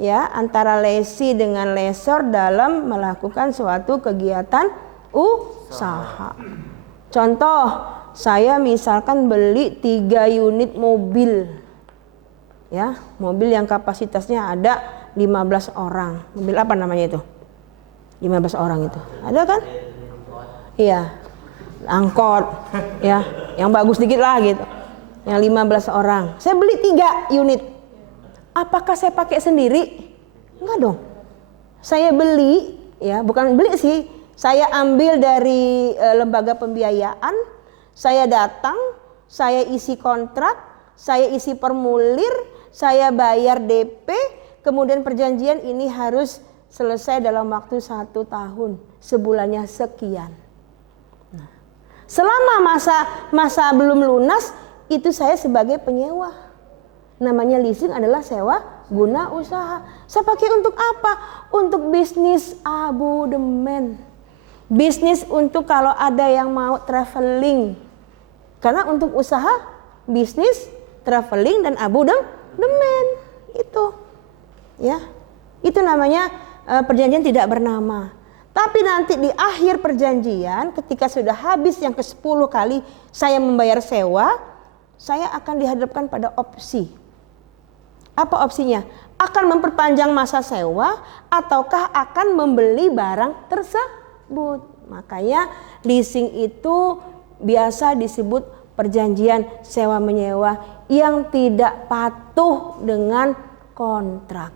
ya antara lesi dengan lesor dalam melakukan suatu kegiatan usaha. Contoh, saya misalkan beli 3 unit mobil. Ya, mobil yang kapasitasnya ada 15 orang. Mobil apa namanya itu? 15 orang itu. Ada kan? Iya. angkot ya, yang bagus dikit lah gitu, yang 15 orang. Saya beli 3 unit. Apakah saya pakai sendiri? Enggak dong. Saya beli ya, bukan beli sih, saya ambil dari lembaga pembiayaan, saya datang, saya isi kontrak, saya isi formulir, saya bayar DP, kemudian perjanjian ini harus selesai dalam waktu 1 tahun, sebulannya sekian. Nah, selama masa belum lunas, itu saya sebagai penyewa. Namanya leasing adalah sewa guna usaha. Saya pakai untuk apa? Untuk bisnis abodemen. Bisnis untuk kalau ada yang mau traveling. Karena untuk usaha, bisnis, traveling dan abodemen itu. Ya. Itu namanya perjanjian tidak bernama. Tapi nanti di akhir perjanjian ketika sudah habis yang ke-10 kali saya membayar sewa, saya akan dihadapkan pada opsi. Apa opsinya? Akan memperpanjang masa sewa ataukah akan membeli barang tersebut. Makanya leasing itu biasa disebut perjanjian sewa menyewa yang tidak patuh dengan kontrak.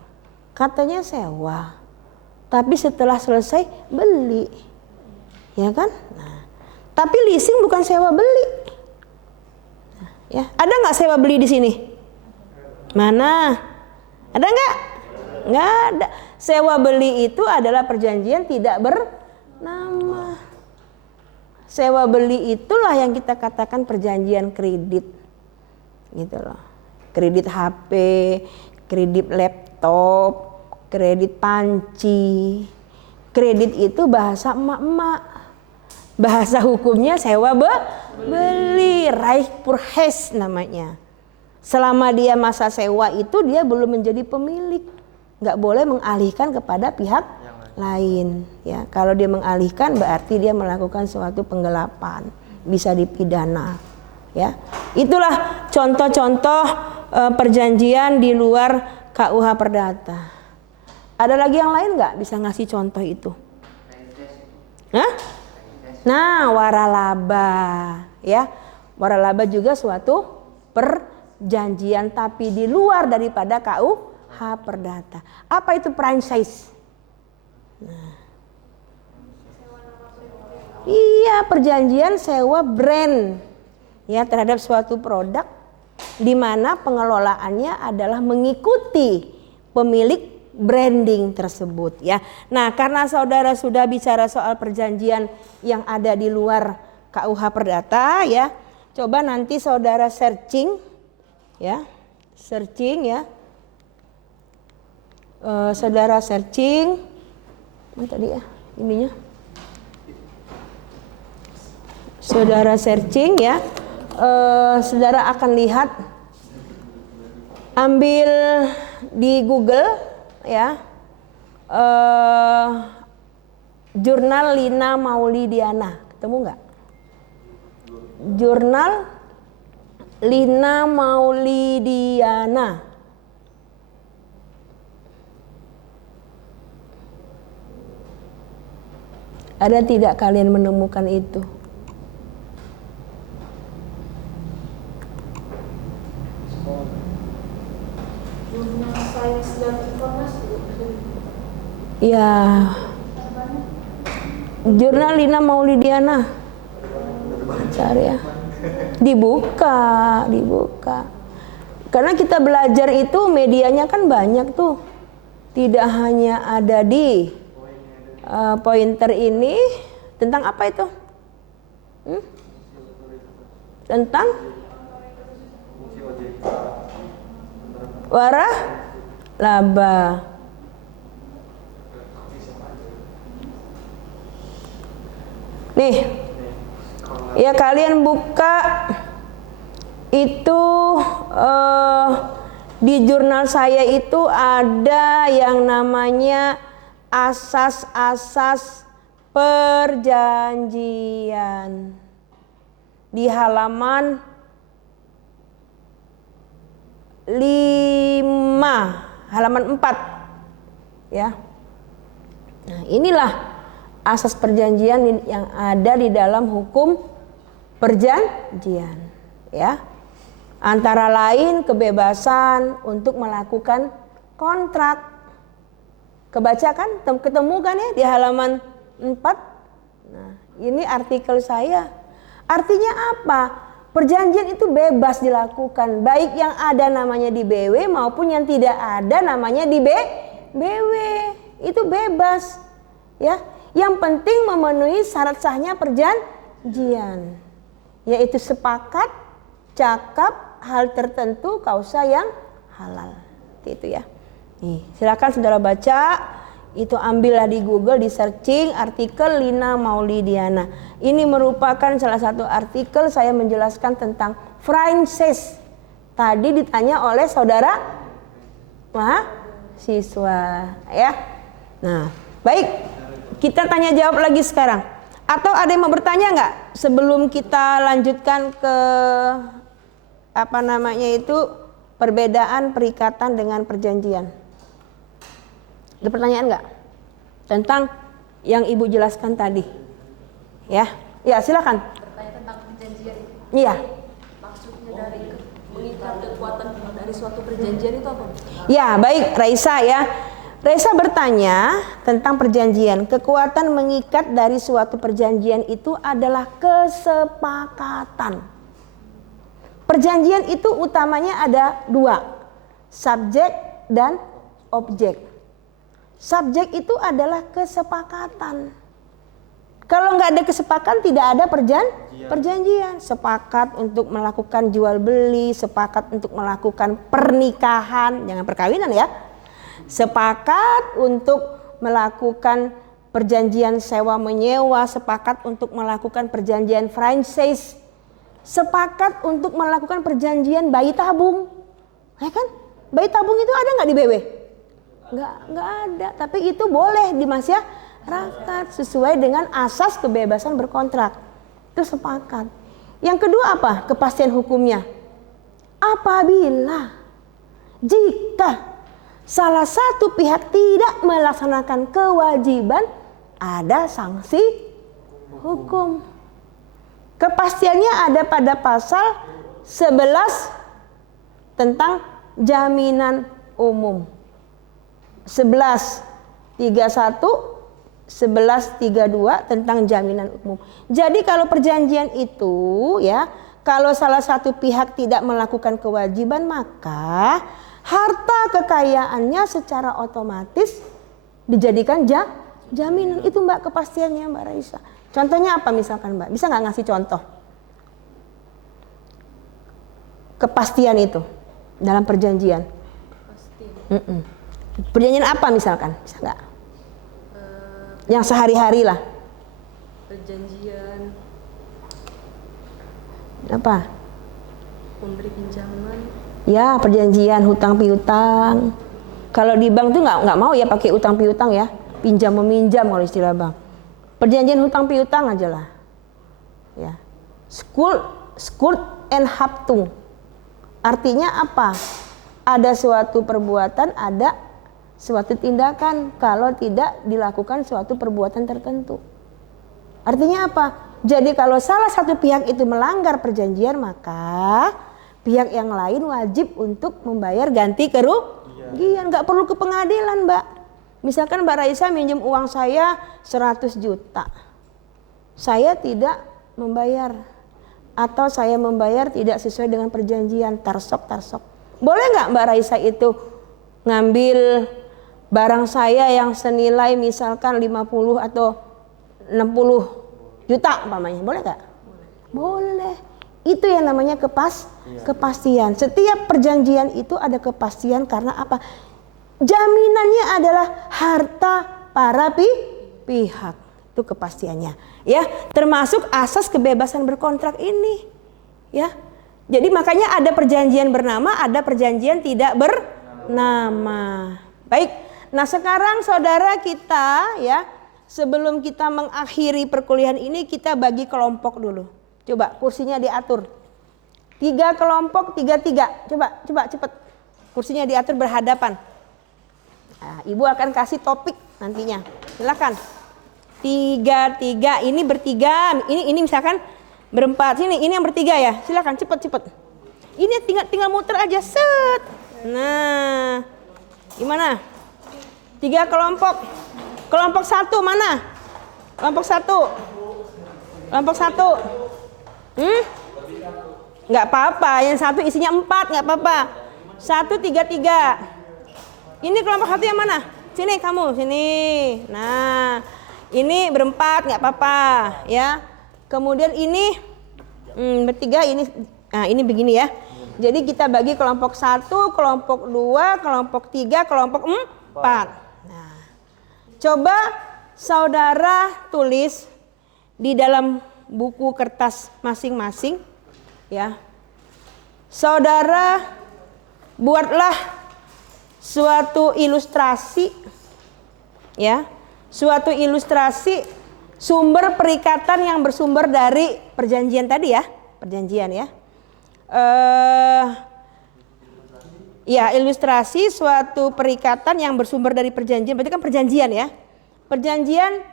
Katanya sewa, tapi setelah selesai beli. Ya kan? Nah, tapi leasing bukan sewa beli. Nah, ya, ada nggak sewa beli di sini? Mana? Ada nggak? Nggak ada. Sewa beli itu adalah perjanjian tidak bernama. Sewa beli itulah yang kita katakan perjanjian kredit. Gitu loh. Kredit HP, kredit laptop, kredit panci. Kredit itu bahasa emak-emak. Bahasa hukumnya sewa beli, Reich Purchase namanya. Selama dia masa sewa itu dia belum menjadi pemilik, nggak boleh mengalihkan kepada pihak lain. Ya, kalau dia mengalihkan berarti dia melakukan suatu penggelapan, bisa dipidana. Ya, itulah contoh-contoh perjanjian di luar KUH Perdata. Ada lagi yang lain nggak bisa ngasih contoh itu? Hah? Nah, waralaba, ya, waralaba juga suatu perjanjian tapi di luar daripada KUH Perdata. Apa itu franchise? Nah. Iya, perjanjian sewa brand ya terhadap suatu produk di mana pengelolaannya adalah mengikuti pemilik branding tersebut ya. Nah, karena saudara sudah bicara soal perjanjian yang ada di luar KUH Perdata ya, coba nanti saudara searching ya, saudara searching mana tadi ya ininya, saudara searching ya, saudara akan lihat, ambil di Google ya, jurnal Lina Maulidiana, ketemu nggak? Jurnal Lina Maulidiana. Ada tidak kalian menemukan itu? Jurnal Sains dan Informasi. Ya, jurnal Lina Maulidiana. Cari ya. Dibuka. Karena kita belajar itu medianya kan banyak tuh. Tidak hanya ada di pointer ini. Tentang apa itu? Tentang waralaba. Nih, ya kalian buka itu di jurnal saya itu ada yang namanya asas-asas perjanjian di halaman 5, halaman 4 ya. Nah, inilah asas perjanjian yang ada di dalam hukum perjanjian, ya. Antara lain kebebasan untuk melakukan kontrak. Kebaca kan, ketemu kan ya di halaman 4. Nah, ini artikel saya. Artinya apa? Perjanjian itu bebas dilakukan, baik yang ada namanya di BW maupun yang tidak ada namanya di BW. Itu bebas, ya. Yang penting memenuhi syarat sahnya perjanjian, yaitu sepakat, cakap, hal tertentu, kausa yang halal. Itu ya. Nih, silakan saudara baca. Itu ambillah di Google, di searching artikel Lina Maulidiana. Ini merupakan salah satu artikel saya menjelaskan tentang franchise. Tadi ditanya oleh saudara mahasiswa, ya. Nah, baik. Kita tanya jawab lagi sekarang. Atau ada yang mau bertanya nggak sebelum kita lanjutkan ke perbedaan perikatan dengan perjanjian? Ada pertanyaan nggak tentang yang Ibu jelaskan tadi? Ya, silakan. Bertanya tentang perjanjian. Iya. Maksudnya dari mengikat kekuatan dari suatu perjanjian itu apa? Ya, baik Raisa ya. Raisa bertanya tentang perjanjian. Kekuatan mengikat dari suatu perjanjian itu adalah kesepakatan. Perjanjian itu utamanya ada 2, subjek dan objek. Subjek itu adalah kesepakatan. Kalau nggak ada kesepakatan tidak ada perjanjian. Sepakat untuk melakukan jual beli, sepakat untuk melakukan pernikahan, jangan perkawinan ya. Sepakat untuk melakukan perjanjian sewa menyewa, sepakat untuk melakukan perjanjian franchise, sepakat untuk melakukan perjanjian bayi tabung, ya kan? Bayi tabung itu ada nggak di BW? Nggak ada, tapi itu boleh di masyarakat sesuai dengan asas kebebasan berkontrak. Itu sepakat. Yang kedua apa? Kepastian hukumnya. Apabila jika salah satu pihak tidak melaksanakan kewajiban, ada sanksi hukum. Kepastiannya ada pada pasal 11 tentang jaminan umum. 11.31, 11.32 tentang jaminan umum. Jadi kalau perjanjian itu ya, kalau salah satu pihak tidak melakukan kewajiban, maka harta kekayaannya secara otomatis dijadikan jaminan. Itu Mbak kepastiannya Mbak Raisa. Contohnya apa misalkan Mbak? Bisa nggak ngasih contoh? Kepastian itu dalam perjanjian. Perjanjian apa misalkan? Bisa nggak? Yang sehari-hari lah. Perjanjian Apa? memberi pinjaman. Ya, perjanjian hutang piutang. Kalau di bank tuh nggak mau ya pakai utang piutang ya, pinjam meminjam kalau istilah bank. Perjanjian hutang piutang aja lah. Ya, skuld and haftung. Artinya apa? Ada suatu perbuatan, ada suatu tindakan kalau tidak dilakukan suatu perbuatan tertentu. Artinya apa? Jadi kalau salah satu pihak itu melanggar perjanjian, maka pihak yang lain wajib untuk membayar ganti kerugian. Nggak perlu ke pengadilan Mbak. Misalkan Mbak Raisa minjem uang saya 100 juta. Saya tidak membayar. Atau saya membayar tidak sesuai dengan perjanjian. Tarsok. Boleh nggak Mbak Raisa itu ngambil barang saya yang senilai misalkan 50 atau 60 juta umpamanya. Boleh nggak? Boleh. Itu yang namanya kepastian. Setiap perjanjian itu ada kepastian karena apa? Jaminannya adalah harta para pihak. Itu kepastiannya. Ya, termasuk asas kebebasan berkontrak ini. Ya. Jadi makanya ada perjanjian bernama, ada perjanjian tidak bernama. Baik. Nah, sekarang saudara kita ya, sebelum kita mengakhiri perkuliahan ini kita bagi kelompok dulu. Coba kursinya diatur. 3 kelompok, 3. Coba cepet. Kursinya diatur berhadapan. Nah, Ibu akan kasih topik nantinya. Silakan. 3. Ini bertiga. Ini misalkan Berempat. Sini, ini yang bertiga ya. Silakan cepet. Ini tinggal muter aja, set. Nah, gimana? 3 kelompok. Kelompok 1 mana? Kelompok 1. Kelompok 1. Nggak apa-apa. Yang satu isinya 4, nggak apa-apa. 1, 3, 3. Ini kelompok 1 yang mana? Sini kamu, sini. Nah, ini berempat, nggak apa-apa, ya. Kemudian ini bertiga, ini begini ya. Jadi kita bagi kelompok 1, kelompok 2, kelompok 3, kelompok 4. Nah, coba saudara tulis di dalam buku kertas masing-masing, ya. Saudara buatlah suatu ilustrasi, ya. Suatu ilustrasi sumber perikatan yang bersumber dari perjanjian tadi ya, perjanjian ya. Ya, ilustrasi suatu perikatan yang bersumber dari perjanjian, berarti kan perjanjian ya. Perjanjian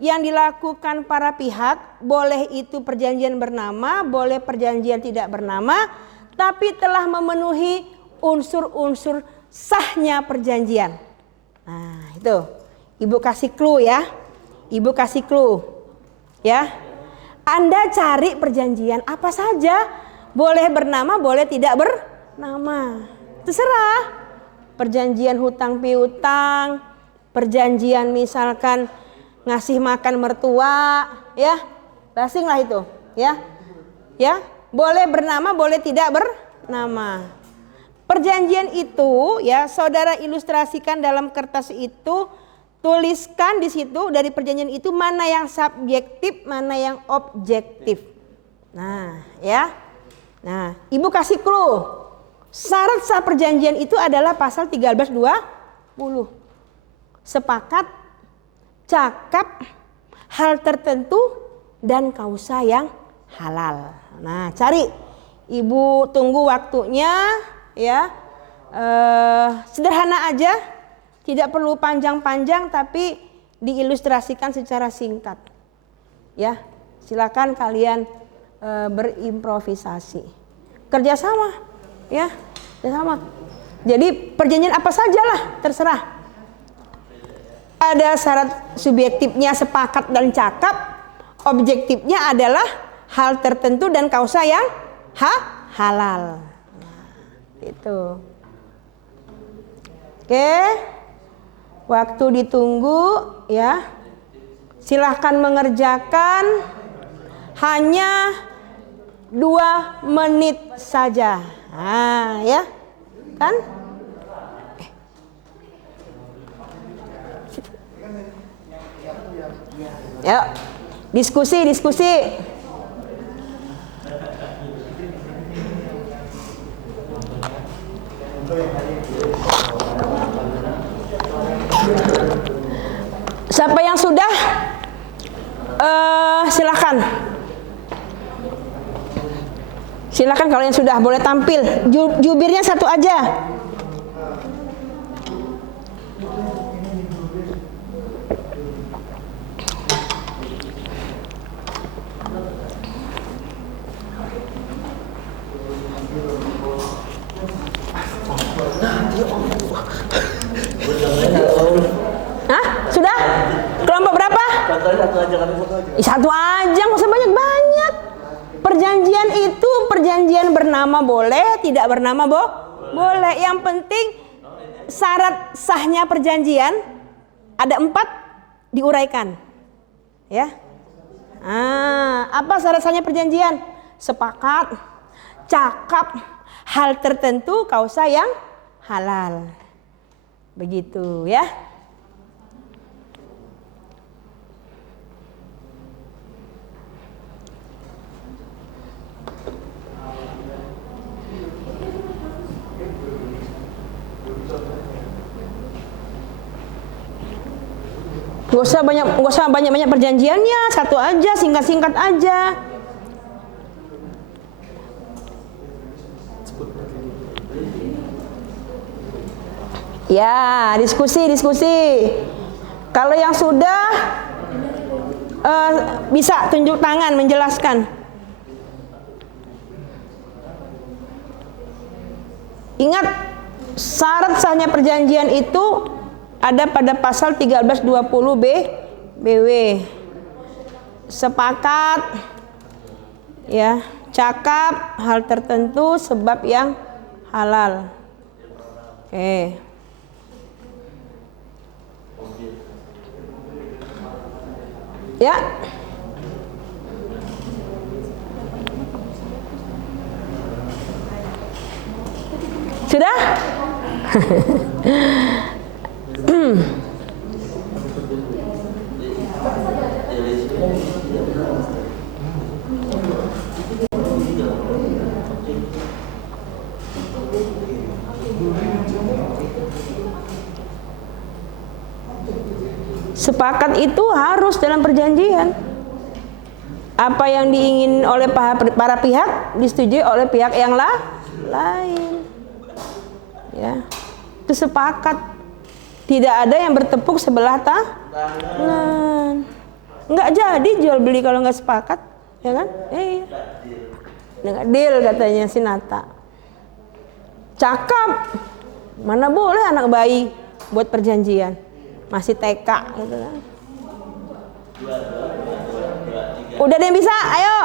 yang dilakukan para pihak, boleh itu perjanjian bernama, boleh perjanjian tidak bernama, tapi telah memenuhi unsur-unsur sahnya perjanjian. Nah, itu. Ibu kasih clue ya. Ibu kasih clue. Ya. Anda cari perjanjian apa saja. Boleh bernama, boleh tidak bernama. Terserah. Perjanjian hutang piutang, perjanjian misalkan ngasih makan mertua, ya. Basing lah itu, ya. Ya, boleh bernama, boleh tidak bernama. Perjanjian itu ya saudara ilustrasikan dalam kertas itu, tuliskan di situ dari perjanjian itu mana yang subjektif, mana yang objektif. Nah, ya. Nah, Ibu kasih clue. Syarat sah perjanjian itu adalah pasal 1320. Sepakat, cakap, hal tertentu dan kausa yang halal. Nah, cari. Ibu tunggu waktunya. Ya, sederhana aja, tidak perlu panjang-panjang, tapi diilustrasikan secara singkat. Ya, silakan kalian berimprovisasi, kerjasama, ya, kerjasama. Jadi perjanjian apa sajalah, terserah. Ada syarat subjektifnya sepakat dan cakap, objektifnya adalah hal tertentu dan kausa yang halal. Itu. Oke. Waktu ditunggu ya. Silahkan mengerjakan hanya 2 menit saja. Nah, ya. Kan? Yuk. Diskusi. Siapa yang sudah? Silakan. Silakan kalau yang sudah boleh tampil. Jubirnya satu aja. Hah? Sudah? Kelompok berapa? Satu aja, nggak usah banyak-banyak. Perjanjian itu perjanjian bernama boleh, tidak bernama boleh. Yang penting syarat sahnya perjanjian ada 4 diuraikan. Ya. Apa syarat sahnya perjanjian? Sepakat, cakap, hal tertentu, kausa yang halal. Begitu ya. Gak usah banyak perjanjiannya, satu aja, singkat-singkat aja. Ya, diskusi. Kalau yang sudah bisa tunjuk tangan menjelaskan. Ingat, syarat sahnya perjanjian itu ada pada pasal 1320 BW. Sepakat, ya, cakap hal tertentu sebab yang halal. Oke. Ya. Sudah? Sepakat itu harus dalam perjanjian. Apa yang diingin oleh para pihak disetujui oleh pihak yang lain. Ya, itu sepakat. Tidak ada yang bertepuk sebelah tangan. Nggak jadi jual beli kalau nggak sepakat, ya kan? Nggak deal katanya si Nata. Cakap, mana boleh anak bayi buat perjanjian, masih TK gitu kan. Udah ada yang bisa, ayo,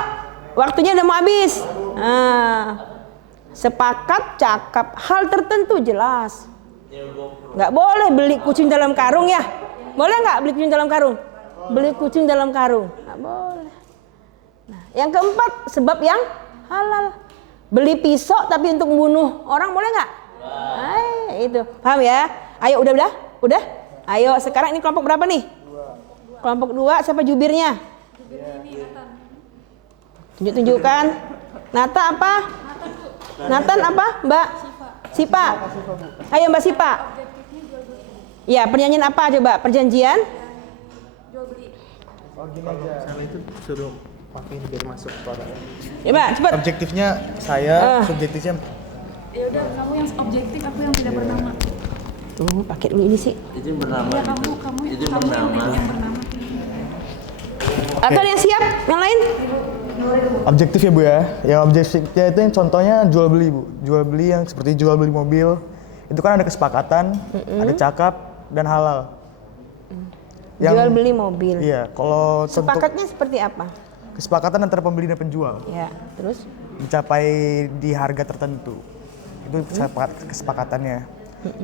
waktunya udah mau habis. Nah, sepakat cakap hal tertentu jelas. Nggak boleh beli kucing dalam karung ya. Boleh nggak beli kucing dalam karung? Beli kucing dalam karung nggak boleh. Nah, yang keempat, sebab yang halal. Beli pisau tapi untuk membunuh orang boleh nggak? Itu paham ya? Ayo udah. Ayo sekarang ini kelompok berapa nih? Kelompok 2, siapa jubirnya? Tunjukkan. Nata apa? Nathan apa? Mbak Sipa. Ayo Mbak Sipa. Ya, perjanjian apa coba? Perjanjian? Jual beli. Oh gini aja. Misalnya itu suruh pakai ini biar masuk suaranya. Ya Mbak, cepat. Objektifnya saya, subjektifnya. Ya udah, kamu yang objektif, aku yang tidak bernama. Tuh, pakai dulu ini sih. Itu yang bernama. Ya kamu yang bernama. Atau ada yang siap? Yang lain? Objektif ya Bu ya. Yang objektifnya itu yang contohnya jual beli Bu. Jual beli yang seperti jual beli mobil. Itu kan ada kesepakatan, ada cakap dan halal. Jual beli mobil. Iya, kalau Sepakatnya seperti apa? kesepakatan antara pembeli dan penjual Ya, terus? mencapai di harga tertentu. Itu kesepakatannya.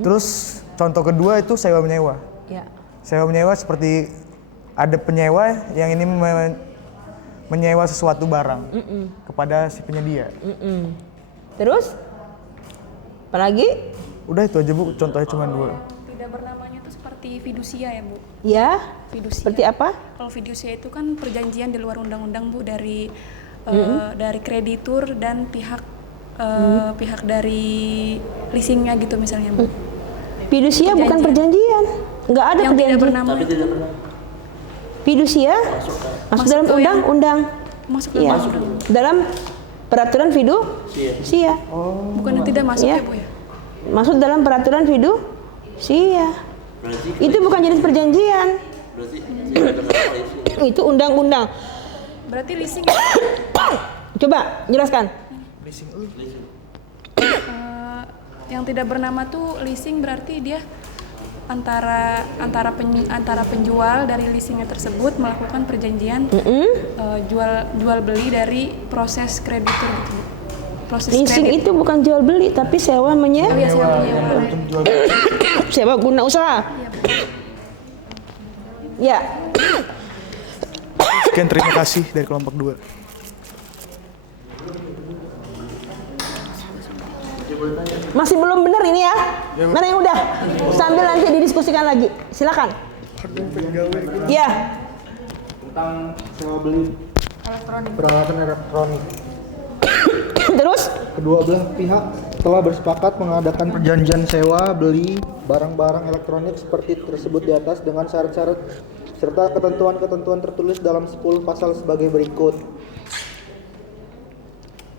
Terus contoh kedua itu sewa menyewa. Ya. Sewa menyewa seperti ada penyewa yang ini menyewa sesuatu barang kepada si penyedia. Terus? Apalagi? Udah itu aja Bu, contohnya cuma 2. Tidak bernamanya itu seperti fidusia ya Bu. Ya. Fidusia. Seperti apa? Kalau fidusia itu kan perjanjian di luar undang-undang Bu, dari kreditur dan pihak pihak dari leasingnya gitu misalnya Bu. Fidusia bukan perjanjian. Nggak ada Yang tidak perjanjian. bernama Tapi itu tidak pernah. Fidusia masuk dalam ke yang- undang-undang. masuk Iya. ke Dalam peraturan fidusia. bukan yang tidak masuk Iya. ya Bu ya. Masuk dalam peraturan fidusia. Berarti Itu bukan jenis perjanjian. tidak pernah leasing. Itu undang-undang. Berarti leasing Coba jelaskan. yang tidak bernama tuh leasing berarti dia antara penjual dari leasingnya tersebut melakukan perjanjian jual beli dari proses kreditur gitu Bu. Proses Leasing kredit. itu bukan jual beli tapi sewa Oh menyewa. iya, sewa menyewa. Sewa guna usaha. Ya. Sekian, terima kasih dari kelompok 2. Masih belum benar ini ya? Mana yang udah? Sambil nanti didiskusikan lagi. Silakan. Ya. Tentang sewa beli peralatan elektronik. Terus? Kedua belah pihak telah bersepakat mengadakan perjanjian sewa beli barang-barang elektronik seperti tersebut di atas dengan syarat-syarat serta ketentuan-ketentuan tertulis dalam 10 pasal sebagai berikut.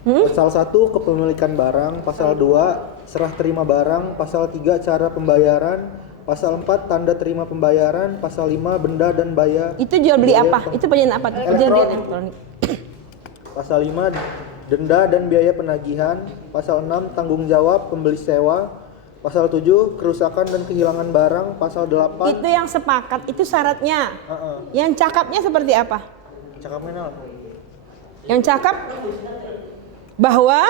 Pasal 1 kepemilikan barang, pasal 2 serah terima barang, pasal 3 cara pembayaran, pasal 4 tanda terima pembayaran, pasal 5 benda dan bayar. Itu jual beli biaya apa? Itu perjanjian apa? Perjanjian elektronik. Pasal 5 denda dan biaya penagihan. Pasal 6, tanggung jawab pembeli sewa. Pasal 7, kerusakan dan kehilangan barang. Pasal 8, Itu yang sepakat, itu syaratnya. Yang cakapnya seperti apa? cakapnya apa? Yang cakap bahwa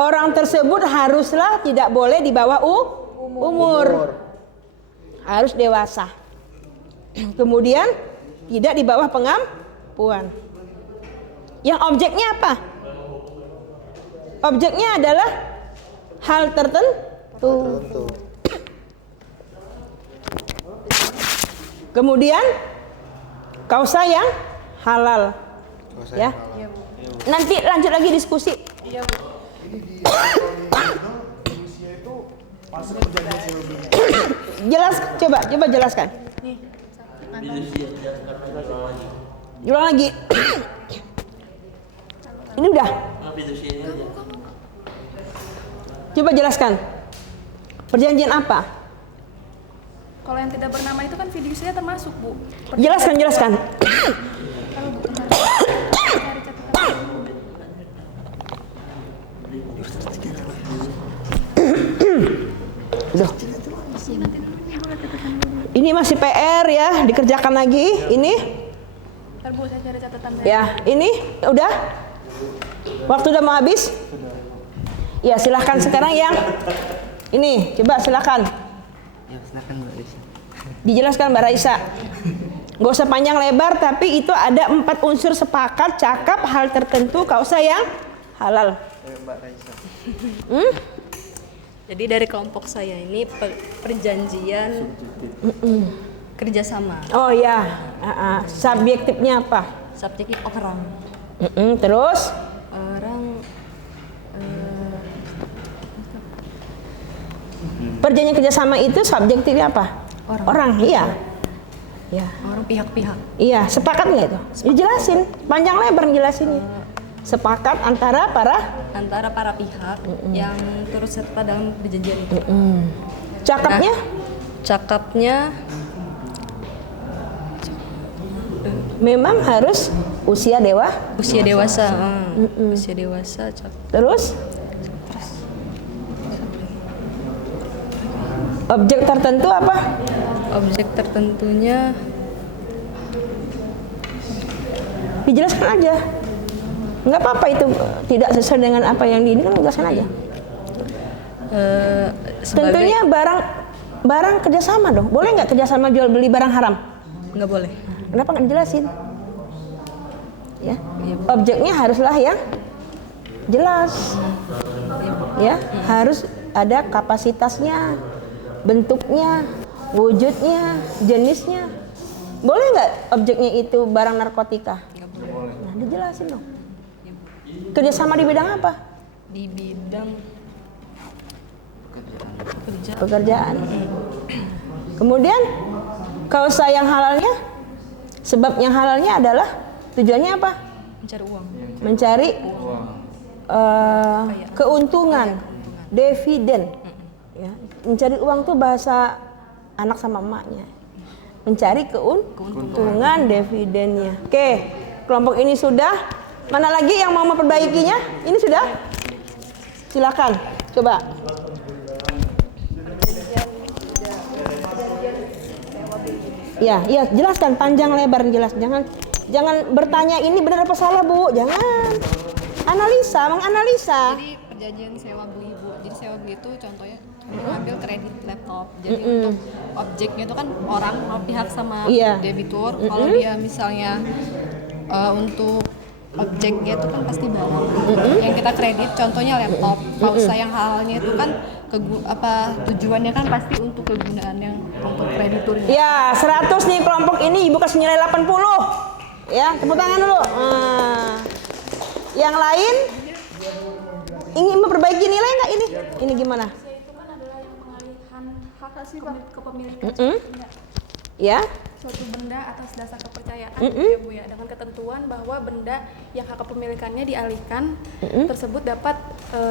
orang tersebut haruslah tidak boleh di bawah umur. Harus dewasa. Kemudian tidak di bawah pengampuan. Yang objeknya apa? Objeknya adalah hal tertentu. Kemudian kausa yang halal. Ya. Nanti lanjut lagi diskusi. Coba jelaskan. Ulang lagi. Ini udah. Coba jelaskan. Perjanjian apa? Kalau yang tidak bernama itu kan fidusia termasuk, Bu. Jelaskan. Duh. Ini masih PR ya, dikerjakan lagi. Ini. Ntar, Bu, saya cari catatan. Ya, ini udah. Waktu udah mau habis? Ya, silahkan sekarang yang ini, coba silahkan. Ya, silakan Mbak Raisa. Dijelaskan Mbak Raisa. Gak usah panjang lebar, tapi itu ada 4 unsur sepakat, cakap, hal tertentu, kausa yang halal. Mbak Raisa. Jadi dari kelompok saya ini perjanjian kerjasama. Oh ya, subjektifnya apa? Subjektif orang. Terus? Orang Perjanjian kerjasama itu subjektifnya apa? Orang, iya. Ya. orang pihak-pihak. Iya, sepakat nggak itu? Dijelasin, panjang lebar jelasinnya. Sepakat antara Para pihak yang turut serta dalam perjanjian itu. cakapnya? Cakapnya Memang harus usia usia dewasa. Usia dewasa. Terus? Objek tertentu apa? Objek tertentunya Dijelaskan aja. Nggak apa-apa itu tidak sesuai dengan apa yang di ini, kan jelaskan aja. Tentunya barang kerjasama dong. Boleh nggak kerjasama jual beli barang haram? nggak boleh. Kenapa nggak dijelasin? Ya, objeknya haruslah yang jelas. Ya, harus ada kapasitasnya, bentuknya, wujudnya, jenisnya. Boleh nggak objeknya itu barang narkotika? Nggak boleh. Nah, dijelasin dong. Kerjasama di bidang apa? Di bidang Pekerjaan. Kemudian kausa yang halalnya, sebab yang halalnya adalah tujuannya apa? mencari uang. Mencari keuntungan, dividen. Ya, mencari uang tuh bahasa anak sama emaknya. Mencari keuntungan dividennya. Oke, kelompok ini sudah. Mana lagi yang mau memperbaikinya? Ini sudah? Silakan, coba. Ya, jelaskan panjang lebar jelas. Jangan bertanya ini benar apa salah, Bu. Jangan. Menganalisa. Jadi perjanjian sewa beli, Bu. Jadi sewa beli itu contohnya mengambil kredit laptop. Jadi untuk objeknya itu kan orang pihak sama debitur. Kalau dia misalnya untuk objeknya itu kan pasti barang. Yang kita kredit contohnya laptop. Pausa yang halalnya itu kan tujuannya kan pasti untuk kegunaan yang untuk krediturnya. Ya, 100 nih kelompok ini Ibu kasih nilai 80. Ya, tepuk tangan dulu. Yang lain ingin memperbaiki nilai nggak ini? Ini gimana? Itu kan adalah yang pengalihan hak kepemilikan Ya. suatu benda atas dasar kepercayaan, ya Bu ya, dengan ketentuan bahwa benda yang hak kepemilikannya dialihkan tersebut dapat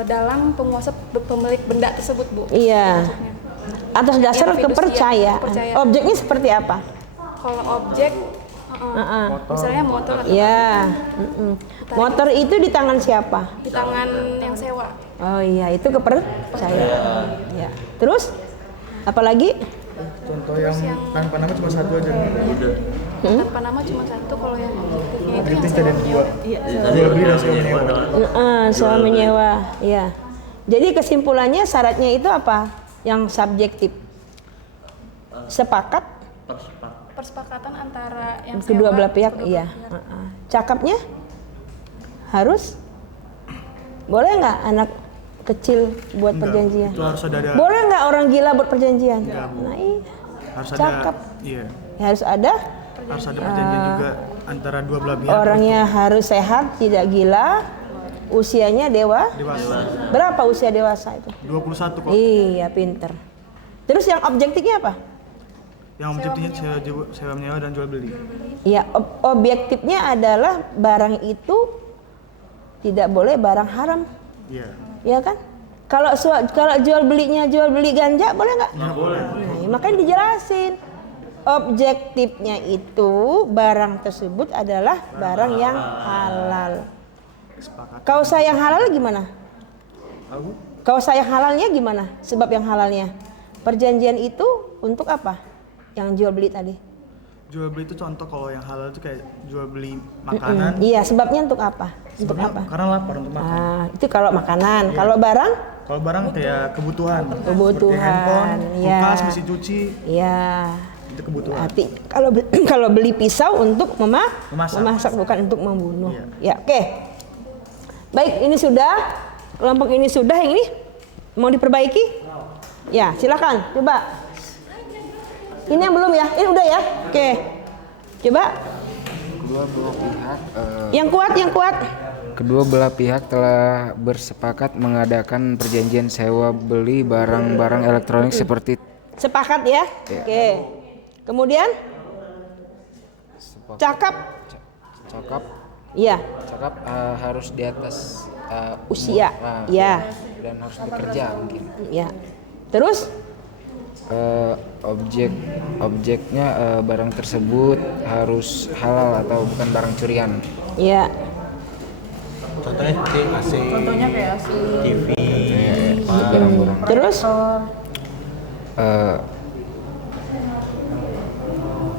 dalam penguasa pemilik benda tersebut, Bu. Iya. Atas dasar Yang fidusia, kepercayaan. kepercayaan. Objeknya seperti apa? Kalau objek Misalnya motor atau Ya. Motor itu di tangan siapa? di tangan yang sewa. Oh iya, itu kepercayaan. Ya. Terus apalagi? Contoh yang tanpa nama cuma satu aja. Tanpa nama cuma satu, kalau yang objektifnya itu yang Objektif sewa dan dua. Jual beli dan sewa menyewa. Sewa menyewa. Ya. Jadi kesimpulannya syaratnya itu apa? Yang subjektif. Sepakat persepakatan antara yang kedua sewa, belah pihak, kedua iya. belah pihak. Cakapnya harus boleh nggak anak kecil buat perjanjian? Itu harus ada Boleh nggak orang gila buat perjanjian? Nah, iya. harus Cakep. Iya. Ya, harus ada. Harus ada perjanjian juga antara dua belah pihak. Orangnya harus sehat, tidak gila. Usianya dewasa. Berapa usia dewasa itu? 21 kok. Iya, pinter. Terus yang objektifnya apa? Yang objektifnya sewa menyewa dan jual beli. Ya, objektifnya adalah barang itu tidak boleh barang haram, Iya. ya kan? Kalau jual beli ganja boleh nggak? Nggak boleh. Nah, makanya dijelasin. Objektifnya itu barang tersebut adalah barang yang halal. Sepakat. Kau sayang halal gimana? Aku Kau sayang halalnya gimana? Sebab yang halalnya. Perjanjian itu untuk apa? Yang jual beli tadi. jual beli itu contoh, kalau yang halal itu kayak jual beli makanan. Iya, sebabnya untuk apa? Untuk Sebabnya apa? karena lapar untuk makan. Ah, itu kalau makanan. Kalau barang? Kalau barang kayak kebutuhan. Kebutuhan, Seperti handphone, ya. kulkas, mesin cuci, Iya. itu kebutuhan. Arti kalau beli pisau untuk Memasak. memasak bukan untuk membunuh. Iya. Ya, oke. Baik, ini sudah. Kelompok ini sudah, yang ini mau diperbaiki? Ya, silakan. Coba. Ini yang belum ya? Ini udah ya? Oke. Coba. Kedua belah pihak telah bersepakat mengadakan perjanjian sewa beli barang-barang elektronik seperti Sepakat ya? Iya. Oke. Kemudian? Cakap. cakap Iya. harus di atas Usia. umur, Iya. dan harus bekerja mungkin. Ya. Terus? Objeknya barang tersebut harus halal atau bukan barang curian. Ya. Contohnya seperti AC, Contohnya kayak AC. TV, Barang-barang Terus?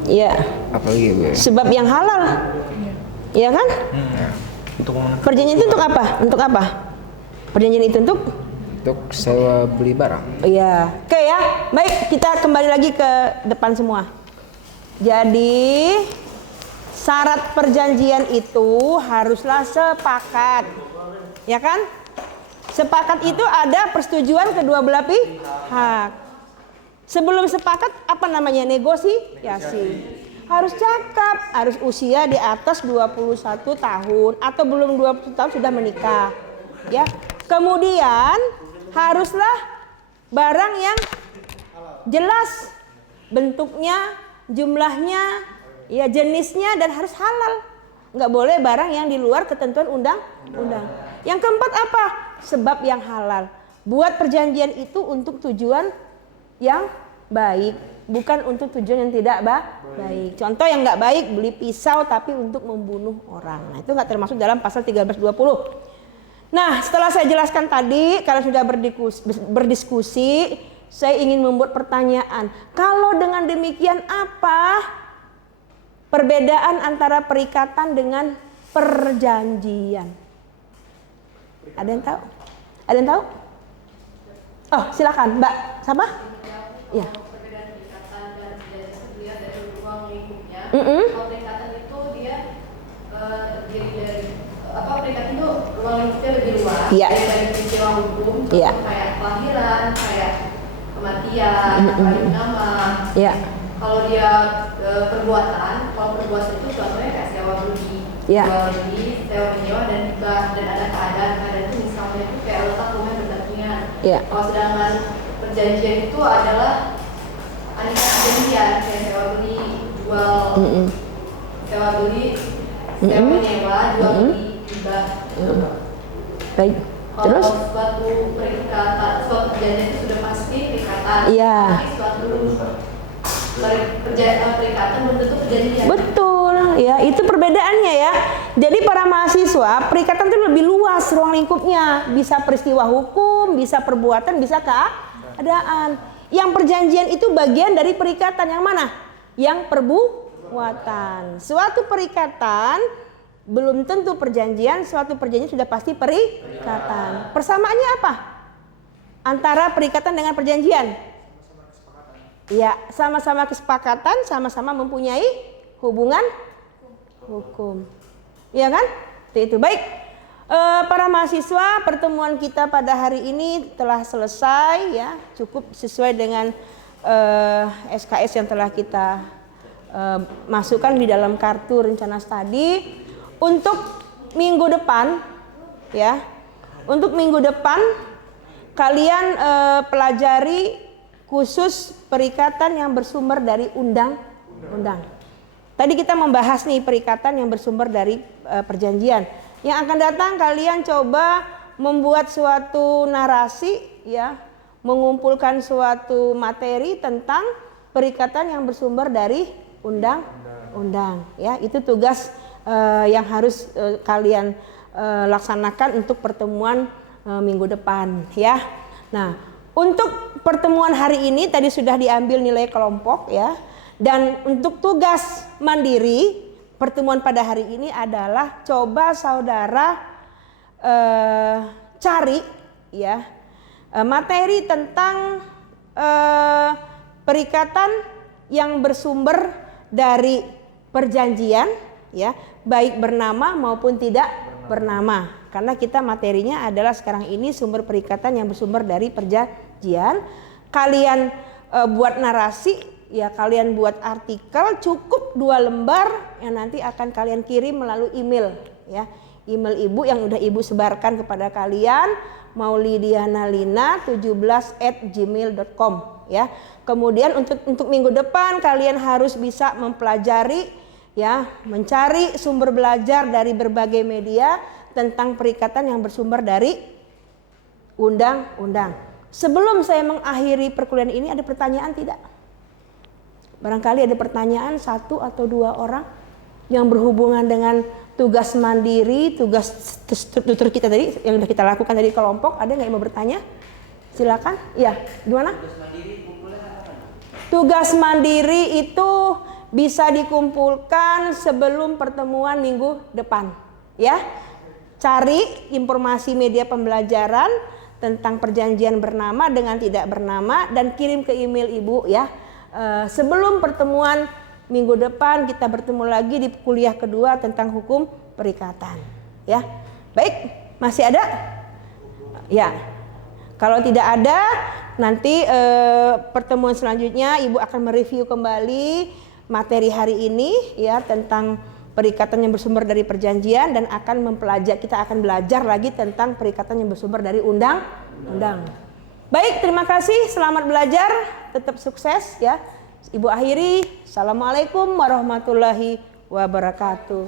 Iya. apalagi ya, Bu? Sebab yang halal. Iya kan? untuk Perjanjian itu untuk apa? Untuk apa? Perjanjian itu untuk? Untuk sewa beli barang. Iya. Oke ya. Baik, kita kembali lagi ke depan semua. Jadi syarat perjanjian itu haruslah sepakat. Ya kan? Sepakat itu ada persetujuan kedua belah pihak. Sebelum sepakat apa namanya? Negosiasi. Harus cakap, harus usia di atas 21 tahun atau belum 20 tahun sudah menikah. Ya. Kemudian haruslah barang yang jelas bentuknya, jumlahnya, ya jenisnya, dan harus halal. Nggak boleh barang yang di luar ketentuan undang-undang. Yang keempat apa? Sebab yang halal. Buat perjanjian itu untuk tujuan yang baik, bukan untuk tujuan yang tidak baik. Contoh yang nggak baik, beli pisau tapi untuk membunuh orang. Nah, itu nggak termasuk dalam pasal 1320. Nah, setelah saya jelaskan tadi, kalian sudah berdiskusi, saya ingin membuat pertanyaan. Kalau dengan demikian apa perbedaan antara perikatan dengan perjanjian? Ada yang tahu? Ada yang tahu? Oh, silakan, Mbak. Siapa? Ya. Perbedaan perikatan dan perjanjian itu dilihat dari ruang lingkupnya. Mm-mm. Kalau perikatan itu dia terdiri dari perikatan itu ruang lingkupnya lebih luas. Iya. Dari peristiwa hukum, Iya. kayak kelahiran, kayak kematian, kawin nama. Ya. Kalau dia perbuatan, kalau perbuatan itu contohnya kayak sewa beli, Iya. jual beli, sewa menyewa, dan juga dan ada keadaan itu misalnya itu kayak letak rumah berdampingan. Iya. Kalau sedangkan perjanjian itu adalah aneka perjanjian kayak sewa beli, jual, sewa beli, sewa menyewa, jual beli, hibah. Baik. Terus? Kalau suatu perikatan, suatu perjanjian itu sudah pasti perikatan. Iya. Tapi suatu perikatan belum tentu perjanjian. Betul. ya, itu perbedaannya ya. Jadi para mahasiswa, perikatan itu lebih luas ruang lingkupnya. Bisa peristiwa hukum, bisa perbuatan, bisa keadaan. Yang perjanjian itu bagian dari perikatan yang mana? Yang perbuatan. Suatu perikatan belum tentu perjanjian, suatu perjanjian sudah pasti perikatan. Persamaannya apa? Antara perikatan dengan perjanjian? Ya, sama-sama kesepakatan, sama-sama mempunyai hubungan hukum. Ya kan? Itu baik. Para mahasiswa, pertemuan kita pada hari ini telah selesai ya, cukup sesuai dengan SKS yang telah kita masukkan di dalam kartu rencana studi. Untuk minggu depan ya, untuk minggu depan kalian pelajari khusus perikatan yang bersumber dari undang-undang. Tadi kita membahas nih perikatan yang bersumber dari perjanjian. Yang akan datang kalian coba membuat suatu narasi ya, mengumpulkan suatu materi tentang perikatan yang bersumber dari undang-undang ya. Itu tugas yang harus kalian laksanakan untuk pertemuan minggu depan ya. Nah, untuk pertemuan hari ini tadi sudah diambil nilai kelompok ya. Dan untuk tugas mandiri pertemuan pada hari ini adalah coba saudara cari ya materi tentang perikatan yang bersumber dari perjanjian ya, baik bernama maupun tidak bernama. Karena kita materinya adalah sekarang ini sumber perikatan yang bersumber dari perjanjian. Kalian buat narasi ya, kalian buat artikel cukup 2 lembar yang nanti akan kalian kirim melalui email ya. Email ibu yang udah ibu sebarkan kepada kalian, maulidianalina17@gmail.com ya. Kemudian untuk minggu depan kalian harus bisa mempelajari ya, mencari sumber belajar dari berbagai media tentang perikatan yang bersumber dari undang-undang. Sebelum saya mengakhiri perkuliahan ini, ada pertanyaan tidak? Barangkali ada pertanyaan 1 atau 2 orang yang berhubungan dengan tugas mandiri, tugas tutor kita tadi yang sudah kita lakukan tadi kelompok. Ada nggak yang mau bertanya? Silakan. Ya, gimana? Tugas mandiri itu bisa dikumpulkan sebelum pertemuan minggu depan, ya. Cari informasi media pembelajaran tentang perjanjian bernama dengan tidak bernama dan kirim ke email ibu ya. Sebelum pertemuan minggu depan kita bertemu lagi di kuliah kedua tentang hukum perikatan, ya. Baik, masih ada? Ya. Kalau tidak ada, nanti pertemuan selanjutnya ibu akan mereview kembali materi hari ini ya tentang perikatan yang bersumber dari perjanjian dan kita akan belajar lagi tentang perikatan yang bersumber dari undang-undang. Baik, terima kasih, selamat belajar, tetap sukses ya. Ibu akhiri, assalamualaikum warahmatullahi wabarakatuh.